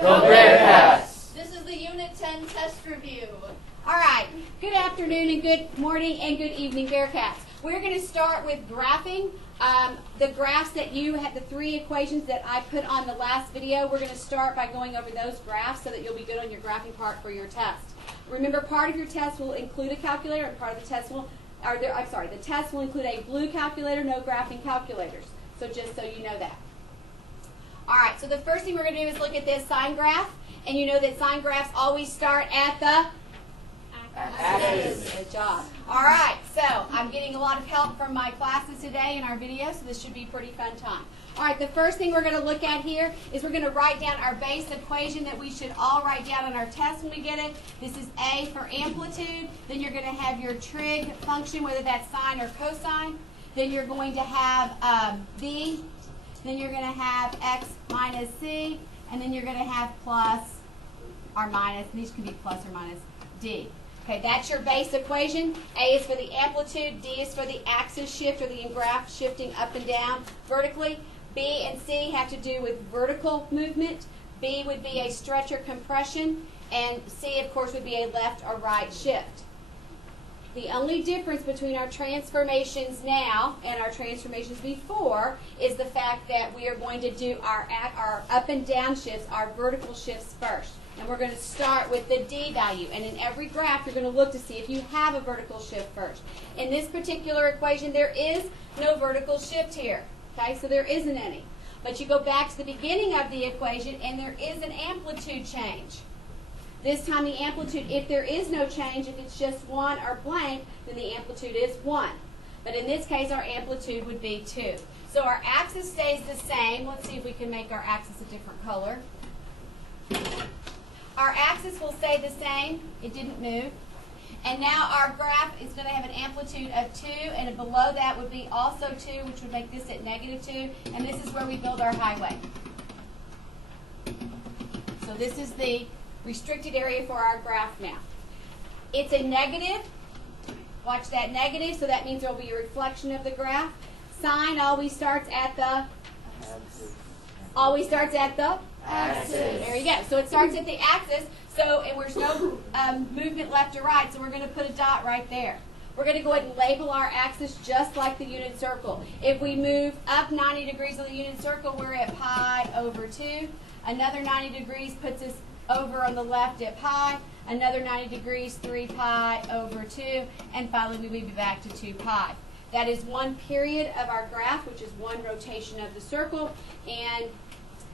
Go Bearcats! This is the Unit 10 test review. All right, good afternoon and good morning and good evening, Bearcats. We're going to start with graphing. The graphs that you had, the three equations that I put on the last video, we're going to start by going over those graphs so that you'll be good on your graphing part for your test. Remember, part of your test will include a calculator, and part of the test will, the test will include a blue calculator, no graphing calculators. So just so you know that. All right, so the first thing we're going to do is look at this sine graph. And you know that sine graphs always start at the axis. Good job. All right, so I'm getting a lot of help from my classes today in our video, so this should be a pretty fun time. All right, the first thing we're going to look at here is we're going to write down our base equation that we should all write down on our test when we get it. This is A for amplitude. Then you're going to have your trig function, whether that's sine or cosine. Then you're going to have B. Then you're going to have x minus c. And then you're going to have plus or minus. These can be plus or minus d. Okay, that's your base equation. A is for the amplitude. D is for the axis shift or the graph shifting up and down vertically. B and C have to do with vertical movement. B would be a stretch or compression. And C, of course, would be a left or right shift. The only difference between our transformations now and our transformations before is the fact that we are going to do our up and down shifts, our vertical shifts first. And we're going to start with the D value. And in every graph, you're going to look to see if you have a vertical shift first. In this particular equation, there is no vertical shift here. Okay, so there isn't any. But you go back to the beginning of the equation, and there is an amplitude change. This time the amplitude, if there is no change, if it's just 1 or blank, then the amplitude is 1. But in this case, our amplitude would be 2. So our axis stays the same. Let's see if we can make our axis a different color. Our axis will stay the same. It didn't move. And now our graph is going to have an amplitude of 2, and below that would be also 2, which would make this at -2. And this is where we build our highway. So this is the restricted area for our graph now. It's a negative. Watch that negative, so that means there will be a reflection of the graph. Sine always starts at the axis. There you go. So it starts at the axis. So there's no movement left or right, so we're going to put a dot right there. We're going to go ahead and label our axis just like the unit circle. If we move up 90 degrees on the unit circle, we're at pi over 2. Another 90 degrees puts us over on the left at pi, another 90 degrees, 3 pi over 2, and finally we will be back to 2 pi. That is one period of our graph, which is one rotation of the circle, and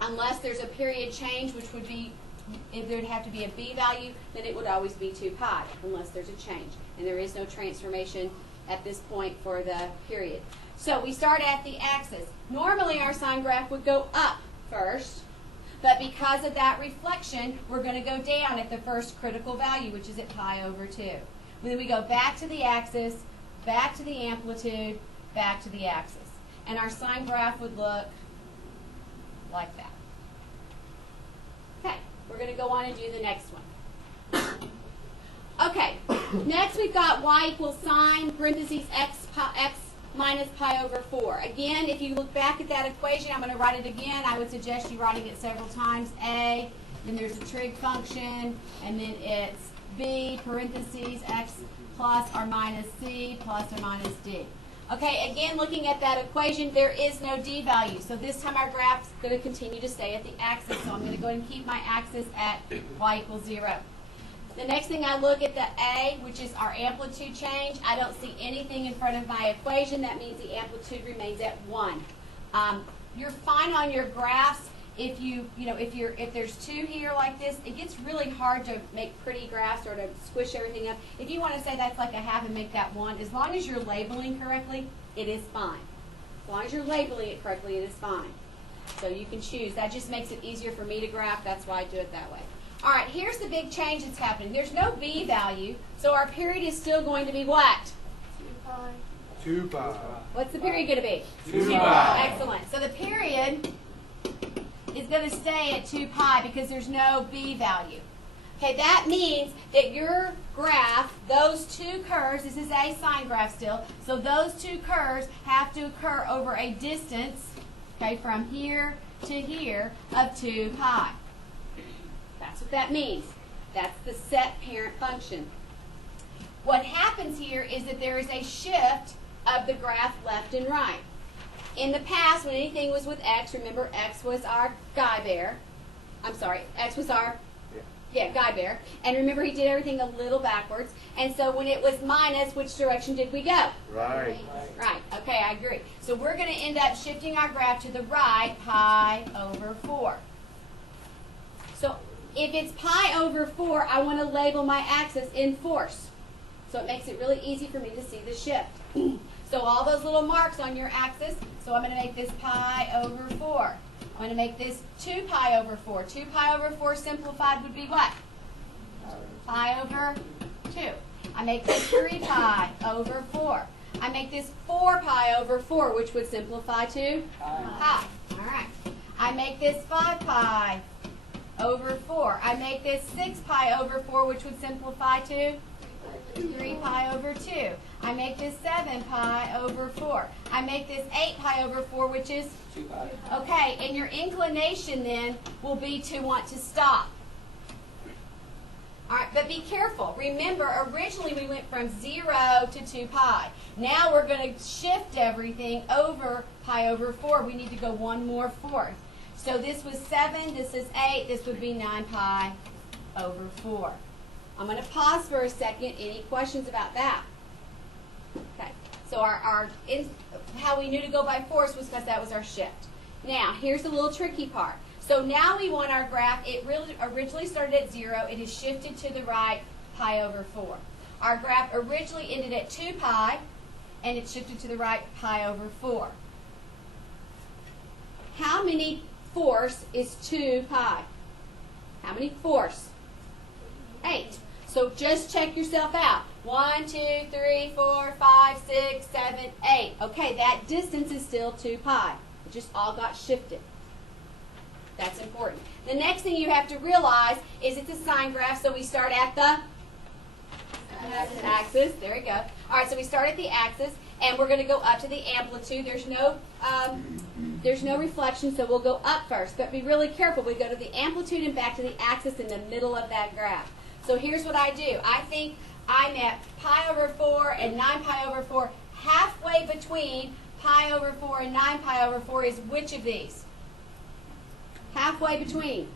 unless there's a period change, which would be, if there would have to be a b value, then it would always be 2 pi, unless there's a change. And there is no transformation at this point for the period. So we start at the axis. Normally our sine graph would go up first, but because of that reflection, we're going to go down at the first critical value, which is at pi over 2. Then we go back to the axis, back to the amplitude, back to the axis. And our sine graph would look like that. Okay, we're going to go on and do the next one. Okay, next we've got y equals sine, parentheses, x minus pi over 4. Again, if you look back at that equation, I'm going to write it again. I would suggest you writing it several times. A, then there's a trig function, and then it's b, parentheses, x plus or minus c plus or minus d. Okay, again, looking at that equation, there is no d value. So this time our graph's going to continue to stay at the axis. So I'm going to go ahead and keep my axis at y equals 0. The next thing I look at the A, which is our amplitude change. I don't see anything in front of my equation. That means the amplitude remains at 1. You're fine on your graphs if if there's 2 here like this. It gets really hard to make pretty graphs or to squish everything up. If you want to say that's like a half and make that 1, as long as you're labeling correctly, it is fine. As long as you're labeling it correctly, it is fine. So you can choose. That just makes it easier for me to graph. That's why I do it that way. All right, here's the big change that's happening. There's no b value, so our period is still going to be what? 2 pi. 2 pi. What's the period going to be? 2 pi. Excellent. So the period is going to stay at 2 pi because there's no b value. Okay, that means that your graph, those 2 curves, this is a sine graph still, so those 2 curves have to occur over a distance, okay, from here to here of 2 pi. That's what that means. That's the set parent function. What happens here is that there is a shift of the graph left and right. In the past, when anything was with x, remember x was our guy bear. I'm sorry, x was our guy bear. And remember, he did everything a little backwards. And so when it was minus, which direction did we go? Right. Right. Okay, I agree. So we're going to end up shifting our graph to the right, pi over 4. So if it's pi over 4, I want to label my axis in force. So it makes it really easy for me to see the shift. So all those little marks on your axis, so I'm going to make this pi over 4. I'm going to make this 2 pi over 4. 2 pi over 4 simplified would be what? Pi over 2. I make this 3 pi over 4. I make this 4 pi over 4, which would simplify to pi. All right. I make this 5 pi over 4. I make this 6 pi over 4, which would simplify to 3 pi over 2. I make this 7 pi over 4. I make this 8 pi over 4, which is 2 pi. okay, and your inclination then will be to want to stop. All right, but be careful. Remember, originally we went from 0 to 2 pi. Now we're going to shift everything over pi over 4. We need to go one more fourth. So this was 7, this is 8, this would be 9 pi over 4. I'm going to pause for a second. Any questions about that? Okay, so how we knew to go by force was because that was our shift. Now, here's the little tricky part. So now we want our graph, it really originally started at 0, it is shifted to the right, pi over 4. Our graph originally ended at 2 pi, and it shifted to the right, pi over 4. How many force is 2 pi? How many force? 8. So just check yourself out. 1, 2, 3, 4, 5, 6, 7, 8. Okay, that distance is still 2 pi. It just all got shifted. That's important. The next thing you have to realize is it's a sine graph, so we start at the axis. There we go. All right, so we start at the axis, and we're going to go up to the amplitude. There's no reflection, so we'll go up first. But be really careful. We go to the amplitude and back to the axis in the middle of that graph. So here's what I do. I think I'm at pi over 4 and 9 pi over 4. Halfway between pi over 4 and 9 pi over 4 is which of these? Halfway between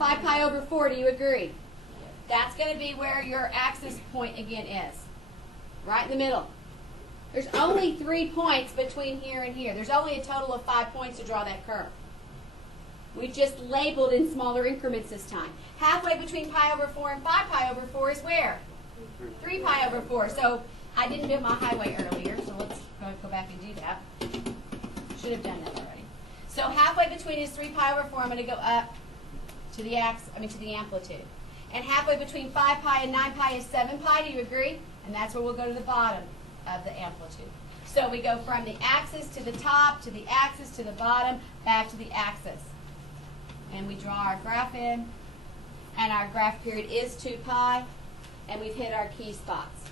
5 pi over 4. Do you agree? That's going to be where your axis point again is. Right in the middle. There's only 3 points between here and here. There's only a total of 5 points to draw that curve. We just labeled in smaller increments this time. Halfway between pi over 4 and 5 pi over 4 is where? 3 pi over 4. So I didn't do my highway earlier, so let's go back and do that. Should have done that already. So halfway between is 3 pi over 4. I'm going to go up to the to the amplitude. And halfway between 5 pi and 9 pi is 7 pi. Do you agree? And that's where we'll go to the bottom of the amplitude. So we go from the axis to the top, to the axis, to the bottom, back to the axis. And we draw our graph in, and our graph period is 2 pi, and we've hit our key spots.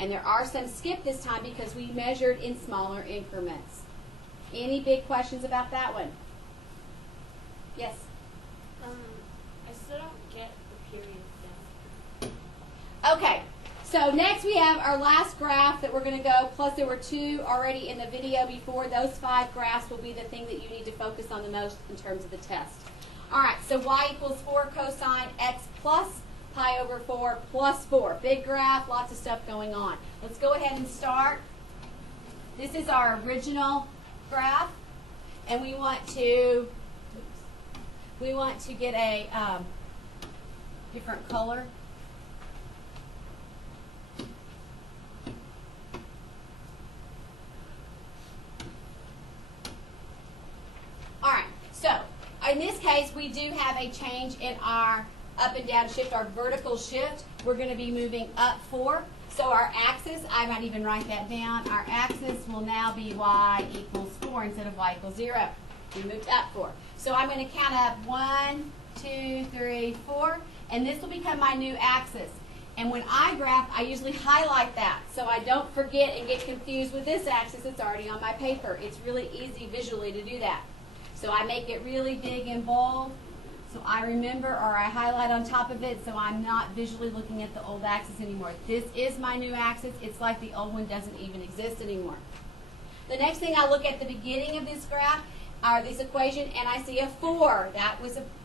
And there are some skip this time because we measured in smaller increments. Any big questions about that one? Yes? I still don't get the period thing. Okay, so next we have our last graph that we're going to go, plus there were 2 already in the video before. Those 5 graphs will be the thing that you need to focus on the most in terms of the test. All right, so y equals 4 cosine x plus pi over 4 plus 4. Big graph, lots of stuff going on. Let's go ahead and start. This is our original graph, and we want to get a different color. All right, so in this case, we do have a change in our up and down shift, our vertical shift. We're going to be moving up 4. So our axis, I might even write that down, our axis will now be y equals 4 instead of y equals 0. We moved up 4. So I'm going to count up 1, 2, 3, 4, and this will become my new axis. And when I graph, I usually highlight that so I don't forget and get confused with this axis that's already on my paper. It's really easy visually to do that. So I make it really big and bold, So I remember, or I highlight on top of it, so I'm not visually looking at the old axis anymore. This is my new axis. It's like the old one doesn't even exist anymore. The next thing I look at the beginning of this graph, or this equation, and I see a 4. That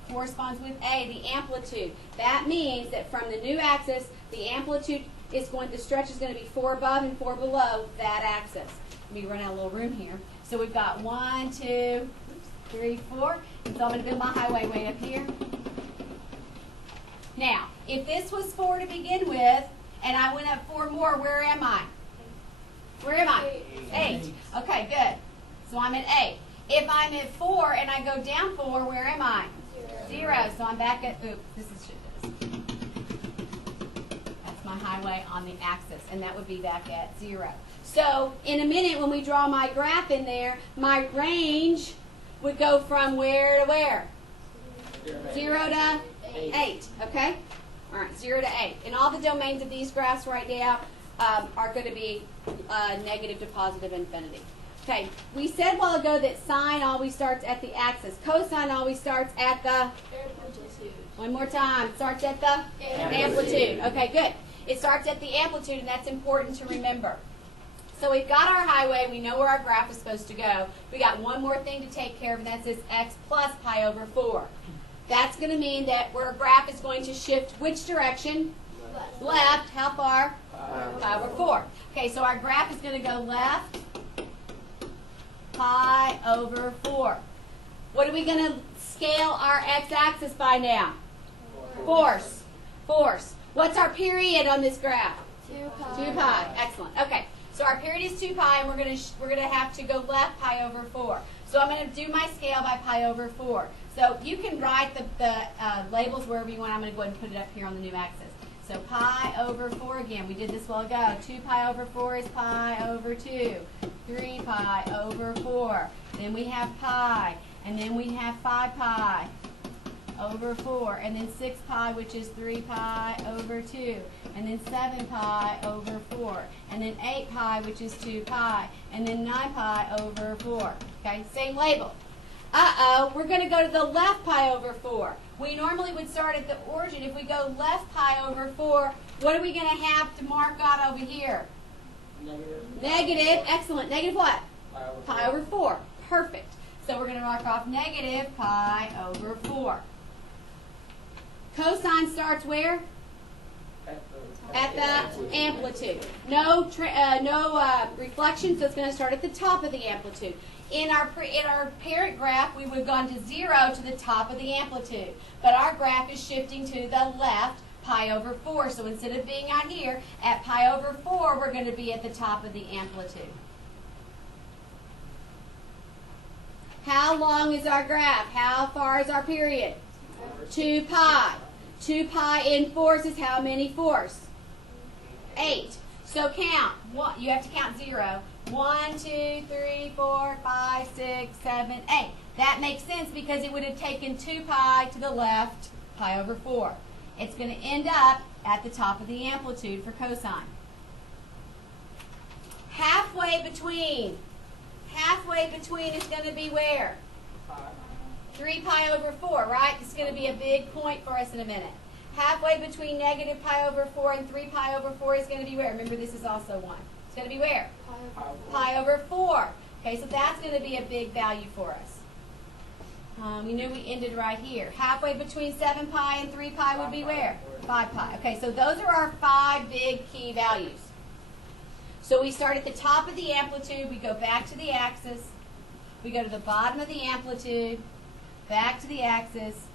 corresponds with A, the amplitude. That means that from the new axis, the amplitude is the stretch is going to be 4 above and 4 below that axis. Let me run out a little room here. So we've got 1, 2, 3, 4. And so I'm going to build my highway way up here. Now, if this was 4 to begin with, and I went up 4 more, where am I? Where am I? 8. Okay, good. So I'm at 8. If I'm at 4 and I go down 4, where am I? 0. So I'm back at, oops, this is, that's my highway on the axis, and that would be back at 0. So in a minute when we draw my graph in there, my range would go from where to where? 0 to 8, okay? All right, 0 to 8. And all the domains of these graphs right now are going to be negative to positive infinity. Okay, we said a while ago that sine always starts at the axis. Cosine always starts at the Amplitude. one more time. Starts at the amplitude. Okay, good. It starts at the amplitude, and that's important to remember. So we've got our highway. We know where our graph is supposed to go. We got one more thing to take care of, and that's this x plus pi over 4. That's going to mean that our graph is going to shift which direction? Left. How far? Pi over 4. Okay, so our graph is going to go left, pi over 4. What are we going to scale our x-axis by now? Force. Force. What's our period on this graph? 2 pi. 2 pi. Excellent. Okay. So our period is 2 pi, and we're going to have to go left pi over 4. So I'm going to do my scale by pi over 4. So you can write the labels wherever you want. I'm going to go ahead and put it up here on the new axis. So pi over 4 again. We did this a while ago. 2 pi over 4 is pi over 2. 3 pi over 4. Then we have pi. And then we have 5 pi over 4. And then 6 pi, which is 3 pi over 2. And then 7 pi over 4. And then 8 pi, which is 2 pi. And then 9 pi over 4. Okay, same label. Uh-oh, we're going to go to the left pi over 4. We normally would start at the origin. If we go left pi over 4, what are we going to have to mark out over here? Negative. Negative. Excellent. Negative what? Pi over 4. Perfect. So we're going to mark off negative pi over 4. Cosine starts where? At the amplitude. No reflection, so it's going to start at the top of the amplitude. In our parent graph, we would have gone to 0 to the top of the amplitude. But our graph is shifting to the left, pi over 4. So instead of being out here at pi over 4, we're going to be at the top of the amplitude. How long is our graph? How far is our period? 2 pi. 2 pi in fours is how many fours? 8. So count. You have to count 0. 1, 2, 3, 4, 5, 6, 7, 8. That makes sense because it would have taken 2 pi to the left, pi over 4. It's going to end up at the top of the amplitude for cosine. Halfway between is going to be where? 3 pi over 4, right? It's going to be a big point for us in a minute. Halfway between negative pi over 4 and 3 pi over 4 is going to be where? Remember, this is also 1. It's going to be where? Pi over 4. Okay, so that's going to be a big value for us. We knew we ended right here. Halfway between 7 pi and 3 pi would be where? 5 pi. Okay, so those are our 5 big key values. So we start at the top of the amplitude. We go back to the axis. We go to the bottom of the amplitude, back to the axis,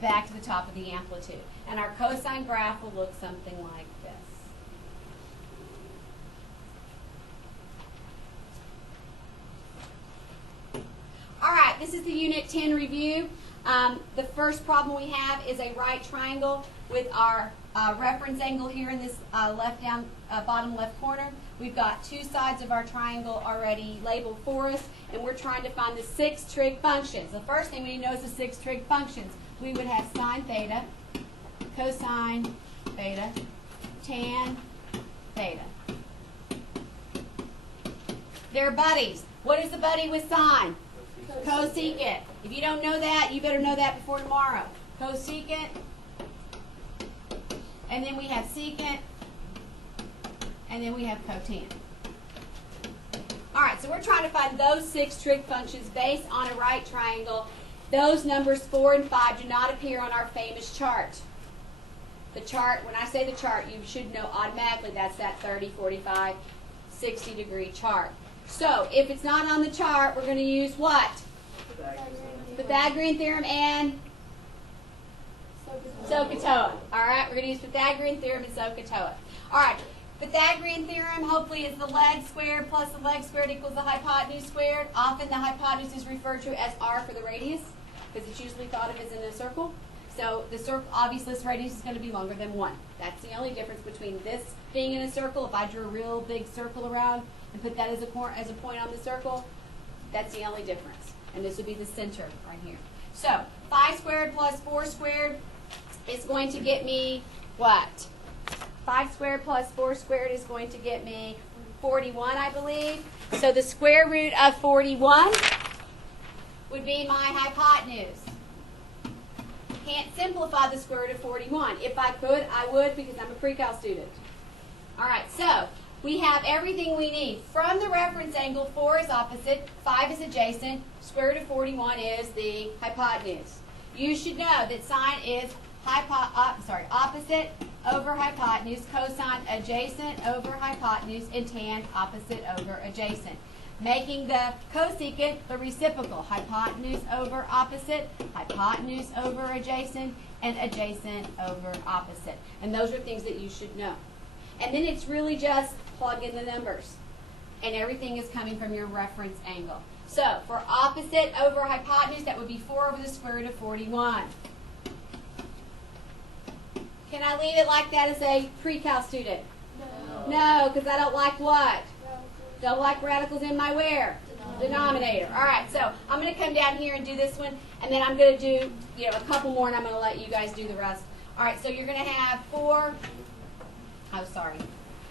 back to the top of the amplitude. And our cosine graph will look something like this. All right, this is the Unit 10 review. The first problem we have is a right triangle with our reference angle here in this bottom left corner. We've got 2 sides of our triangle already labeled for us, and we're trying to find the 6 trig functions. The first thing we need to know is the 6 trig functions. We would have sine theta, cosine theta, tan theta. They're buddies. What is the buddy with sine? Cosecant. If you don't know that, you better know that before tomorrow. cosecant, and then we have secant, and then we have cotan. All right, so we're trying to find those 6 trig functions based on a right triangle. Those numbers 4 and 5 do not appear on our famous chart. The chart, when I say the chart, you should know automatically that's that 30, 45, 60 degree chart. So if it's not on the chart, we're going to use what? Pythagorean Theorem and SOHCAHTOA. All right, we're going to use Pythagorean Theorem and SOHCAHTOA. All right, Pythagorean Theorem hopefully is the leg squared plus the leg squared equals the hypotenuse squared. Often the hypotenuse is referred to as r for the radius because it's usually thought of as in a circle. So the circle, obviously this radius is going to be longer than 1. That's the only difference between this being in a circle. If I drew a real big circle around and put that as a point on the circle, that's the only difference. And this would be the center right here. So 5 squared plus 4 squared is going to get me what? 5 squared plus 4 squared is going to get me 41, I believe. So the square root of 41 would be my hypotenuse. Can't simplify the square root of 41. If I could, I would because I'm a pre-cal student. All right, so we have everything we need. From the reference angle, 4 is opposite, 5 is adjacent, square root of 41 is the hypotenuse. You should know that sine is opposite over hypotenuse, cosine adjacent over hypotenuse, and tan opposite over adjacent. Making the cosecant the reciprocal, hypotenuse over opposite, hypotenuse over adjacent, and adjacent over opposite. And those are things that you should know. And then it's really just plug in the numbers. And everything is coming from your reference angle. So for opposite over hypotenuse, that would be 4 over the square root of 41. Can I leave it like that as a pre-cal student? No, because I don't like what? Don't like radicals in my where? Denominator. All right, so I'm going to come down here and do this one, and then I'm going to do a couple more, and I'm going to let you guys do the rest. All right, so you're going to have 4.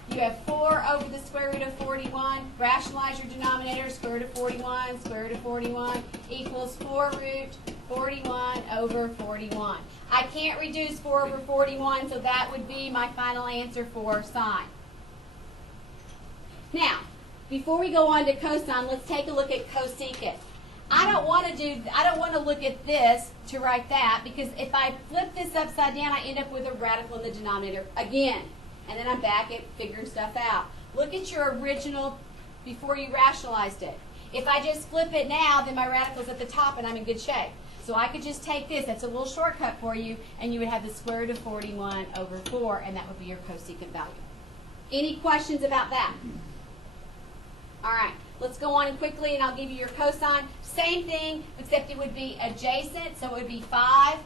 You have 4 over the square root of 41. Rationalize your denominator. Square root of 41, square root of 41 equals 4 root 41 over 41. I can't reduce 4 over 41, so that would be my final answer for sine. Now, before we go on to cosine, let's take a look at cosecant. I don't want to look at this to write that because if I flip this upside down, I end up with a radical in the denominator again. And then I'm back at figuring stuff out. Look at your original before you rationalized it. If I just flip it now, then my radical's at the top and I'm in good shape. So I could just take this, that's a little shortcut for you, and you would have the square root of 41 over 4, and that would be your cosecant value. Any questions about that? All right, let's go on quickly, and I'll give you your cosine. Same thing, except it would be adjacent, so it would be 5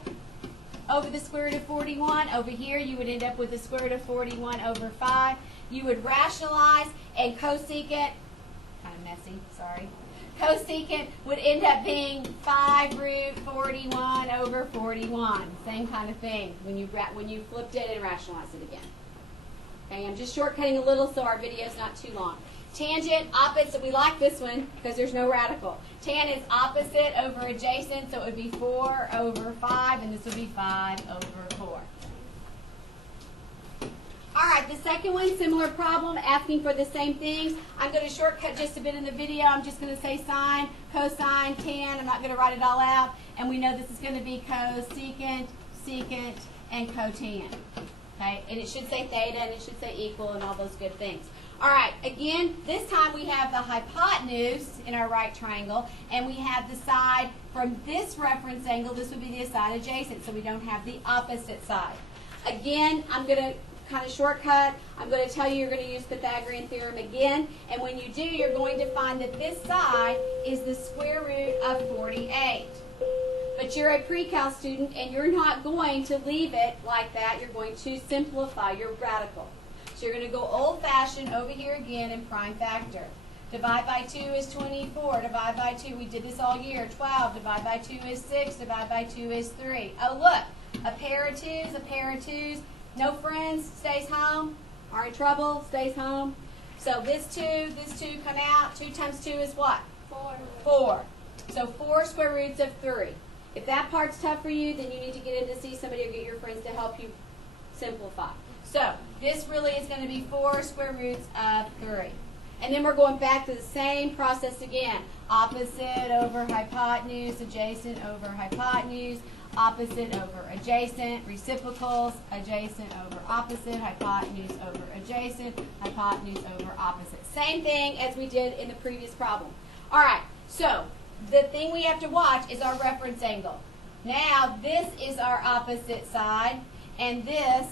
over the square root of 41. Over here, you would end up with the square root of 41 over 5. You would rationalize, and cosecant, kind of messy, sorry. Cosecant would end up being 5 root 41 over 41. Same kind of thing when you flipped it and rationalized it again. Okay, I'm just shortcutting a little so our video is not too long. Tangent, opposite, we like this one because there's no radical. Tan is opposite over adjacent, so it would be 4 over 5, and this would be 5 over 4. All right, the second one, similar problem, asking for the same things. I'm going to shortcut just a bit in the video. I'm just going to say sine, cosine, tan. I'm not going to write it all out. And we know this is going to be cosecant, secant, and cotan. Okay, and it should say theta, and it should say equal, and all those good things. All right, again, this time we have the hypotenuse in our right triangle, and we have the side from this reference angle. This would be the side adjacent, so we don't have the opposite side. Again, I'm going to kind of shortcut. I'm going to tell you you're going to use Pythagorean Theorem again, and when you do, you're going to find that this side is the square root of 48. But you're a pre-cal student, and you're not going to leave it like that. You're going to simplify your radical. So you're going to go old-fashioned over here again and prime factor. Divide by 2 is 24. Divide by 2, we did this all year, 12. Divide by 2 is 6. Divide by 2 is 3. Oh, look, a pair of 2s, a pair of 2s. No friends, stays home. Are in trouble, stays home. So this 2 come out. 2 times 2 is what? 4. 4. So 4 square roots of 3. If that part's tough for you, then you need to get in to see somebody or get your friends to help you simplify. So this really is going to be 4 square roots of 3. And then we're going back to the same process again. Opposite over hypotenuse, adjacent over hypotenuse, opposite over adjacent, reciprocals, adjacent over opposite, hypotenuse over adjacent, hypotenuse over opposite. Same thing as we did in the previous problem. All right, so the thing we have to watch is our reference angle. Now, this is our opposite side, and this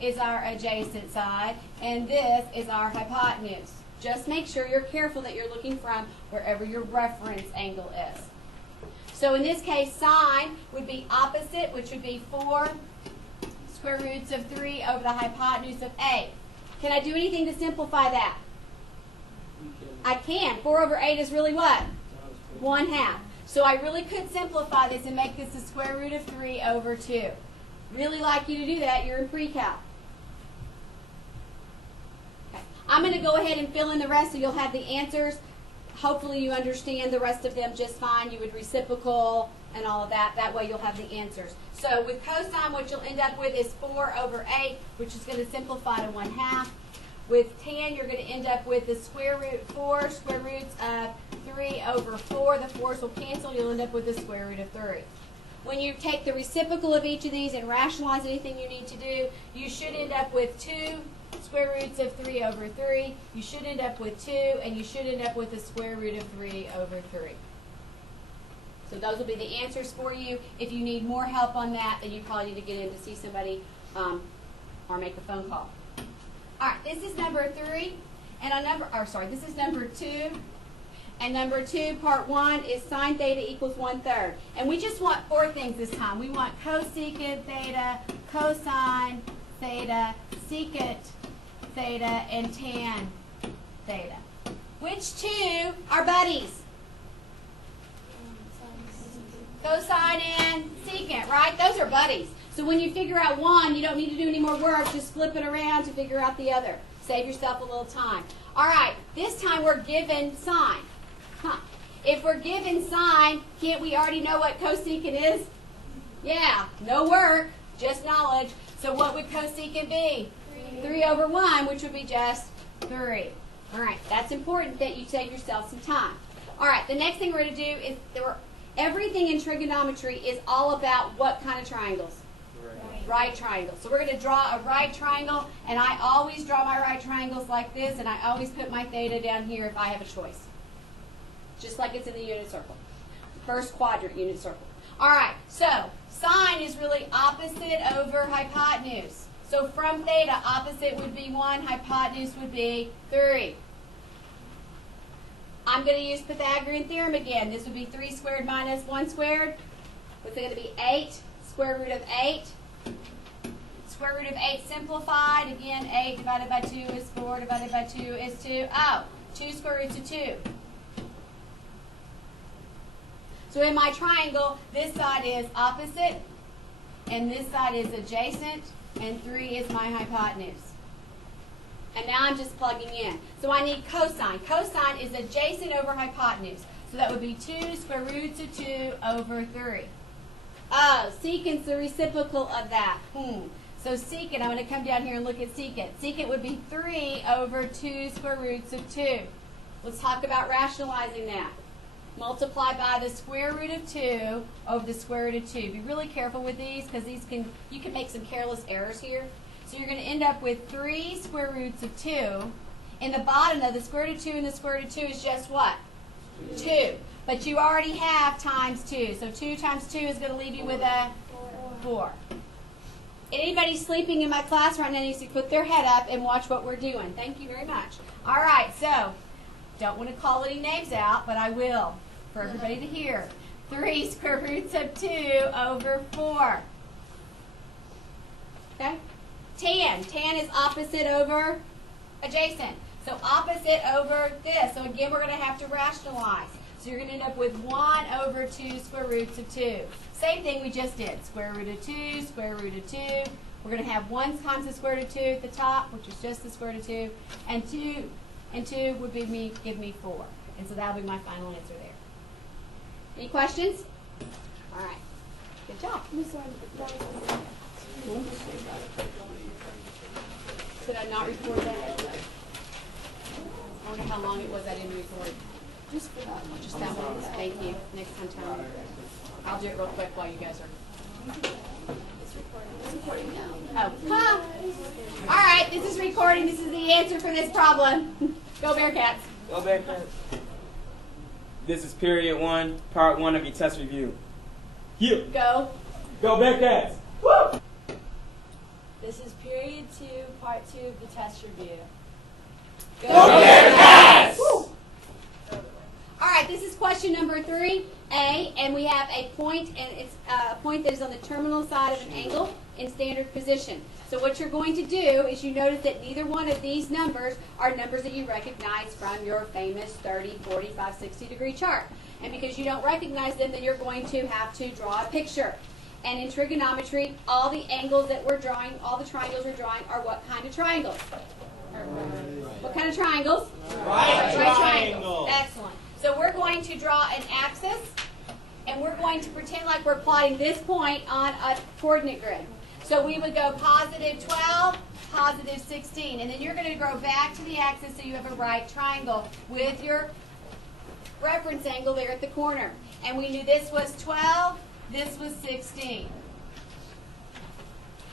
is our adjacent side, and this is our hypotenuse. Just make sure you're careful that you're looking from wherever your reference angle is. So in this case, sine would be opposite, which would be 4 square roots of 3 over the hypotenuse of 8. Can I do anything to simplify that? I can. 4 over 8 is really what? 1/2. So I really could simplify this and make this the square root of 3 over 2. Really like you to do that. You're in pre-calc. Okay. I'm going to go ahead and fill in the rest so you'll have the answers. Hopefully you understand the rest of them just fine. You would reciprocal and all of that. That way you'll have the answers. So with cosine, what you'll end up with is 4 over 8, which is going to simplify to 1/2. With tan, you're going to end up with the 4 square roots of 3 over 4. The 4's will cancel. You'll end up with the square root of 3. When you take the reciprocal of each of these and rationalize anything you need to do, you should end up with 2 square roots of 3 over 3. You should end up with 2, and you should end up with the square root of 3 over 3. So those will be the answers for you. If you need more help on that, then you probably need to get in to see somebody or make a phone call. All right, this is number 3, and this is number 2. And number 2, part 1, is sine theta equals 1/3. And we just want 4 things this time. We want cosecant theta, cosine theta, secant theta, and tan theta. Which 2 are buddies? Cosine and secant, right? Those are buddies. So when you figure out one, you don't need to do any more work. Just flip it around to figure out the other. Save yourself a little time. All right, this time we're given sine. If we're given sine, can't we already know what cosecant is? Yeah, no work, just knowledge. So what would cosecant be? 3 over 1, which would be just 3. All right, that's important that you save yourself some time. All right, the next thing we're going to do is everything in trigonometry is all about what kind of triangles? Right triangle. So we're going to draw a right triangle, and I always draw my right triangles like this, and I always put my theta down here if I have a choice. Just like it's in the unit circle. First quadrant unit circle. All right, so sine is really opposite over hypotenuse. So from theta, opposite would be 1, hypotenuse would be 3. I'm going to use Pythagorean Theorem again. This would be 3 squared minus 1 squared. What's it going to be? 8. Square root of 8. Square root of 8 simplified. Again, 8 divided by 2 is 4, divided by 2 is 2. Oh, 2 square roots of 2. So in my triangle, this side is opposite, and this side is adjacent, and 3 is my hypotenuse. And now I'm just plugging in. So I need cosine. Cosine is adjacent over hypotenuse. So that would be 2 square roots of 2 over 3. Oh, secant's the reciprocal of that. So secant, I'm going to come down here and look at secant. Secant would be 3 over 2 square roots of 2. Let's talk about rationalizing that. Multiply by the square root of 2 over the square root of 2. Be really careful with these because you can make some careless errors here. So you're going to end up with 3 square roots of 2. In the bottom, though, the square root of 2 and the square root of 2 is just what? 2. But you already have times 2. So 2 times 2 is going to leave you with a 4. Anybody sleeping in my class right now needs to put their head up and watch what we're doing. Thank you very much. All right, so don't want to call any names out, but I will for everybody to hear. 3 square roots of 2 over 4. Okay? Tan. Tan is opposite over adjacent. So opposite over this. So again, we're going to have to rationalize. So you're going to end up with 1 over 2 square roots of 2. Same thing we just did. Square root of 2, square root of 2. We're going to have 1 times the square root of 2 at the top, which is just the square root of 2. And 2 would give me 4. And so that would be my final answer there. Any questions? All right. Good job. Did I not record that? I wonder how long it was I didn't record. Just that one. Thank you. Next time, tell me. I'll do it real quick while you guys are. It's recording now. Oh. Huh. All right, this is recording. This is the answer for this problem. Go Bearcats. Go Bearcats. This is period 1, part 1 of your test review. You. Go. Go Bearcats. Woo! This is period 2, part 2 of the test review. Go Bearcats! All right, this is question number 3A, and we have a point, and it's a point that is on the terminal side of an angle in standard position. So what you're going to do is you notice that neither one of these numbers are numbers that you recognize from your famous 30, 45, 60-degree chart. And because you don't recognize them, then you're going to have to draw a picture. And in trigonometry, all the angles that we're drawing, all the triangles we're drawing are what kind of triangles? What kind of triangles? Right triangles. Excellent. So we're going to draw an axis, and we're going to pretend like we're plotting this point on a coordinate grid. So we would go positive 12, positive 16, and then you're going to go back to the axis so you have a right triangle with your reference angle there at the corner. And we knew this was 12, this was 16.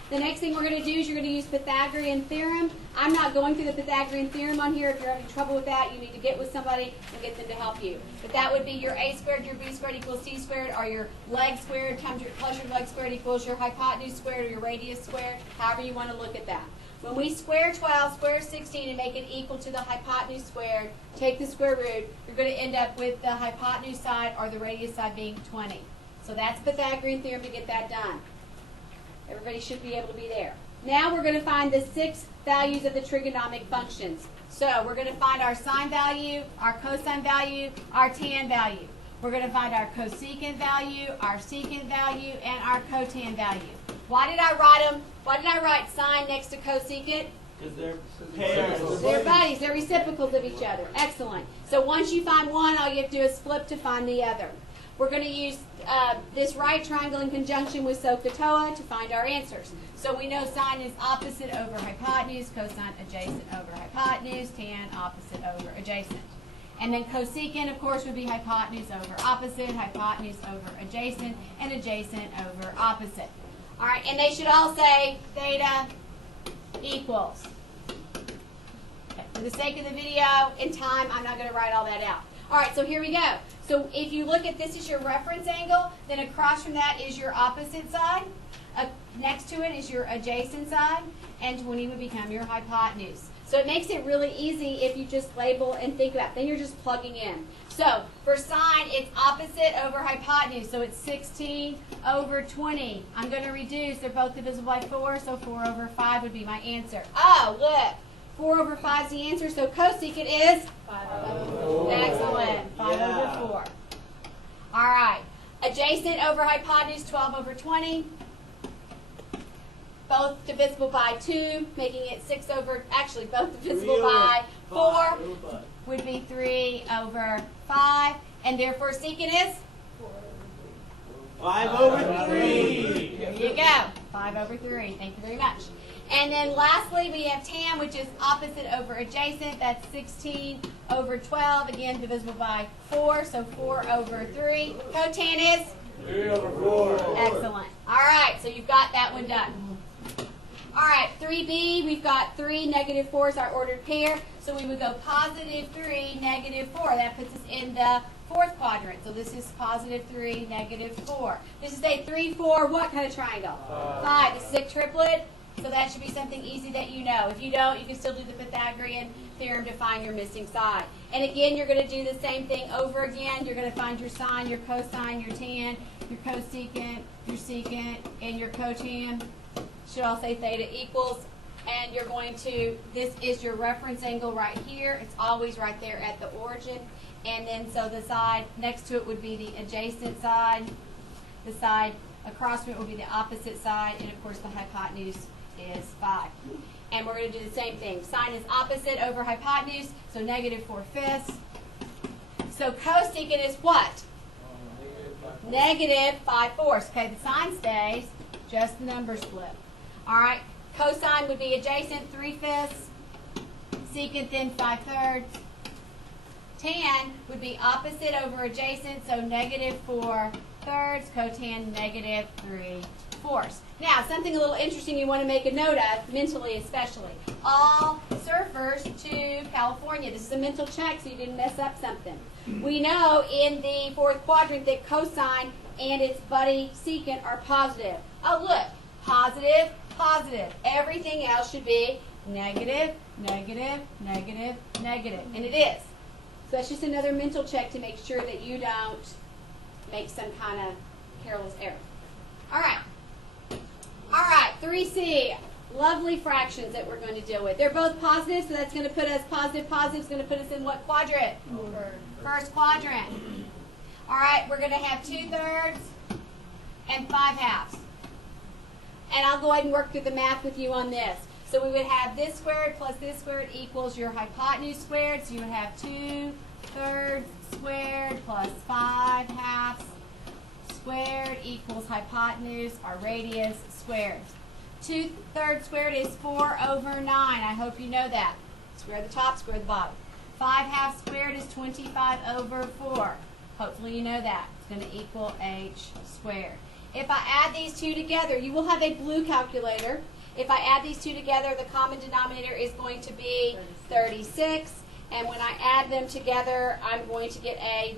The next thing we're going to do is you're going to use Pythagorean Theorem. I'm not going through the Pythagorean Theorem on here. If you're having trouble with that, you need to get with somebody and get them to help you. But that would be your a squared, your b squared equals c squared, or your leg squared times your plus your leg squared equals your hypotenuse squared or your radius squared, however you want to look at that. When we square 12, square 16, and make it equal to the hypotenuse squared, take the square root, you're going to end up with the hypotenuse side or the radius side being 20. So that's Pythagorean Theorem to get that done. Everybody should be able to be there. Now we're going to find the 6 values of the trigonomic functions. So we're going to find our sine value, our cosine value, our tan value. We're going to find our cosecant value, our secant value, and our cotan value. Why did I write them? Why did I write sine next to cosecant? Because they're pairs. They're buddies. They're reciprocals of each other. Excellent. So once you find one, all you have to do is flip to find the other. We're going to use this right triangle in conjunction with SOHCAHTOA to find our answers. So we know sine is opposite over hypotenuse, cosine adjacent over hypotenuse, tan opposite over adjacent. And then cosecant, of course, would be hypotenuse over opposite, hypotenuse over adjacent, and adjacent over opposite. All right, and they should all say theta equals. Okay, for the sake of the video and time, I'm not going to write all that out. All right, so here we go. So if you look at this as your reference angle, then across from that is your opposite side. Next to it is your adjacent side, and 20 would become your hypotenuse. So it makes it really easy if you just label and think about it. Then you're just plugging in. So for sine, it's opposite over hypotenuse, so it's 16 over 20. I'm going to reduce. They're both divisible by 4, so 4 over 5 would be my answer. Oh, look. 4 over 5 is the answer, so cosecant is? 5 over 4. Excellent. 5 over 4. All right. Adjacent over hypotenuse, 12 over 20. Both divisible by 2, making it 6 over, actually both divisible by 4 would be 3 over 5. And therefore secant is? 5 over 3. There you go. 5 over 3. Thank you very much. And then lastly, we have tan, which is opposite over adjacent. That's 16 over 12. Again, divisible by 4, so 4 over 3. Cotan is? 3 over 4. Excellent. All right, so you've got that one done. All right, 3B, we've got 3, negative 4 is our ordered pair. So we would go positive 3, negative 4. That puts us in the 4th quadrant. So this is positive 3, negative 4. This is a 3, 4, what kind of triangle? 5. This is a triplet. So that should be something easy that you know. If you don't, you can still do the Pythagorean Theorem to find your missing side. And again, you're going to do the same thing over again. You're going to find your sine, your cosine, your tan, your cosecant, your secant, and your cotan. Should all say theta equals. And you're going to, this is your reference angle right here. It's always right there at the origin. And then so the side next to it would be the adjacent side. The side across from it would be the opposite side. And of course the hypotenuse is 5. And we're going to do the same thing. Sine is opposite over hypotenuse, so negative 4/5. So cosecant is what? negative 5/4. Okay, the sign stays, just the numbers flip. All right, cosine would be adjacent 3/5, secant then 5/3. Tan would be opposite over adjacent, so negative 4/3, cotan negative 3/4. Now, something a little interesting you want to make a note of, mentally especially. All surfers to California. This is a mental check so you didn't mess up something. We know in the fourth quadrant that cosine and its buddy secant are positive. Oh, look, positive, positive. Everything else should be negative, negative, negative, negative. And it is. So that's just another mental check to make sure that you don't make some kind of careless error. All right. All right, 3C. Lovely fractions that we're going to deal with. They're both positive, so that's going to put us, positive, positive is going to put us in what quadrant? First quadrant. All right, we're going to have 2/3 and 5/2. And I'll go ahead and work through the math with you on this. So we would have this squared plus this squared equals your hypotenuse squared. So you would have 2/3 squared plus 5/2 squared equals hypotenuse, our radius squared. 2/3 squared is 4/9. I hope you know that. Square the top, square the bottom. 5/2 squared is 25/4. Hopefully you know that. It's going to equal h squared. If I add these two together, you will have a blue calculator. If I add these two together, the common denominator is going to be 36. And when I add them together, I'm going to get a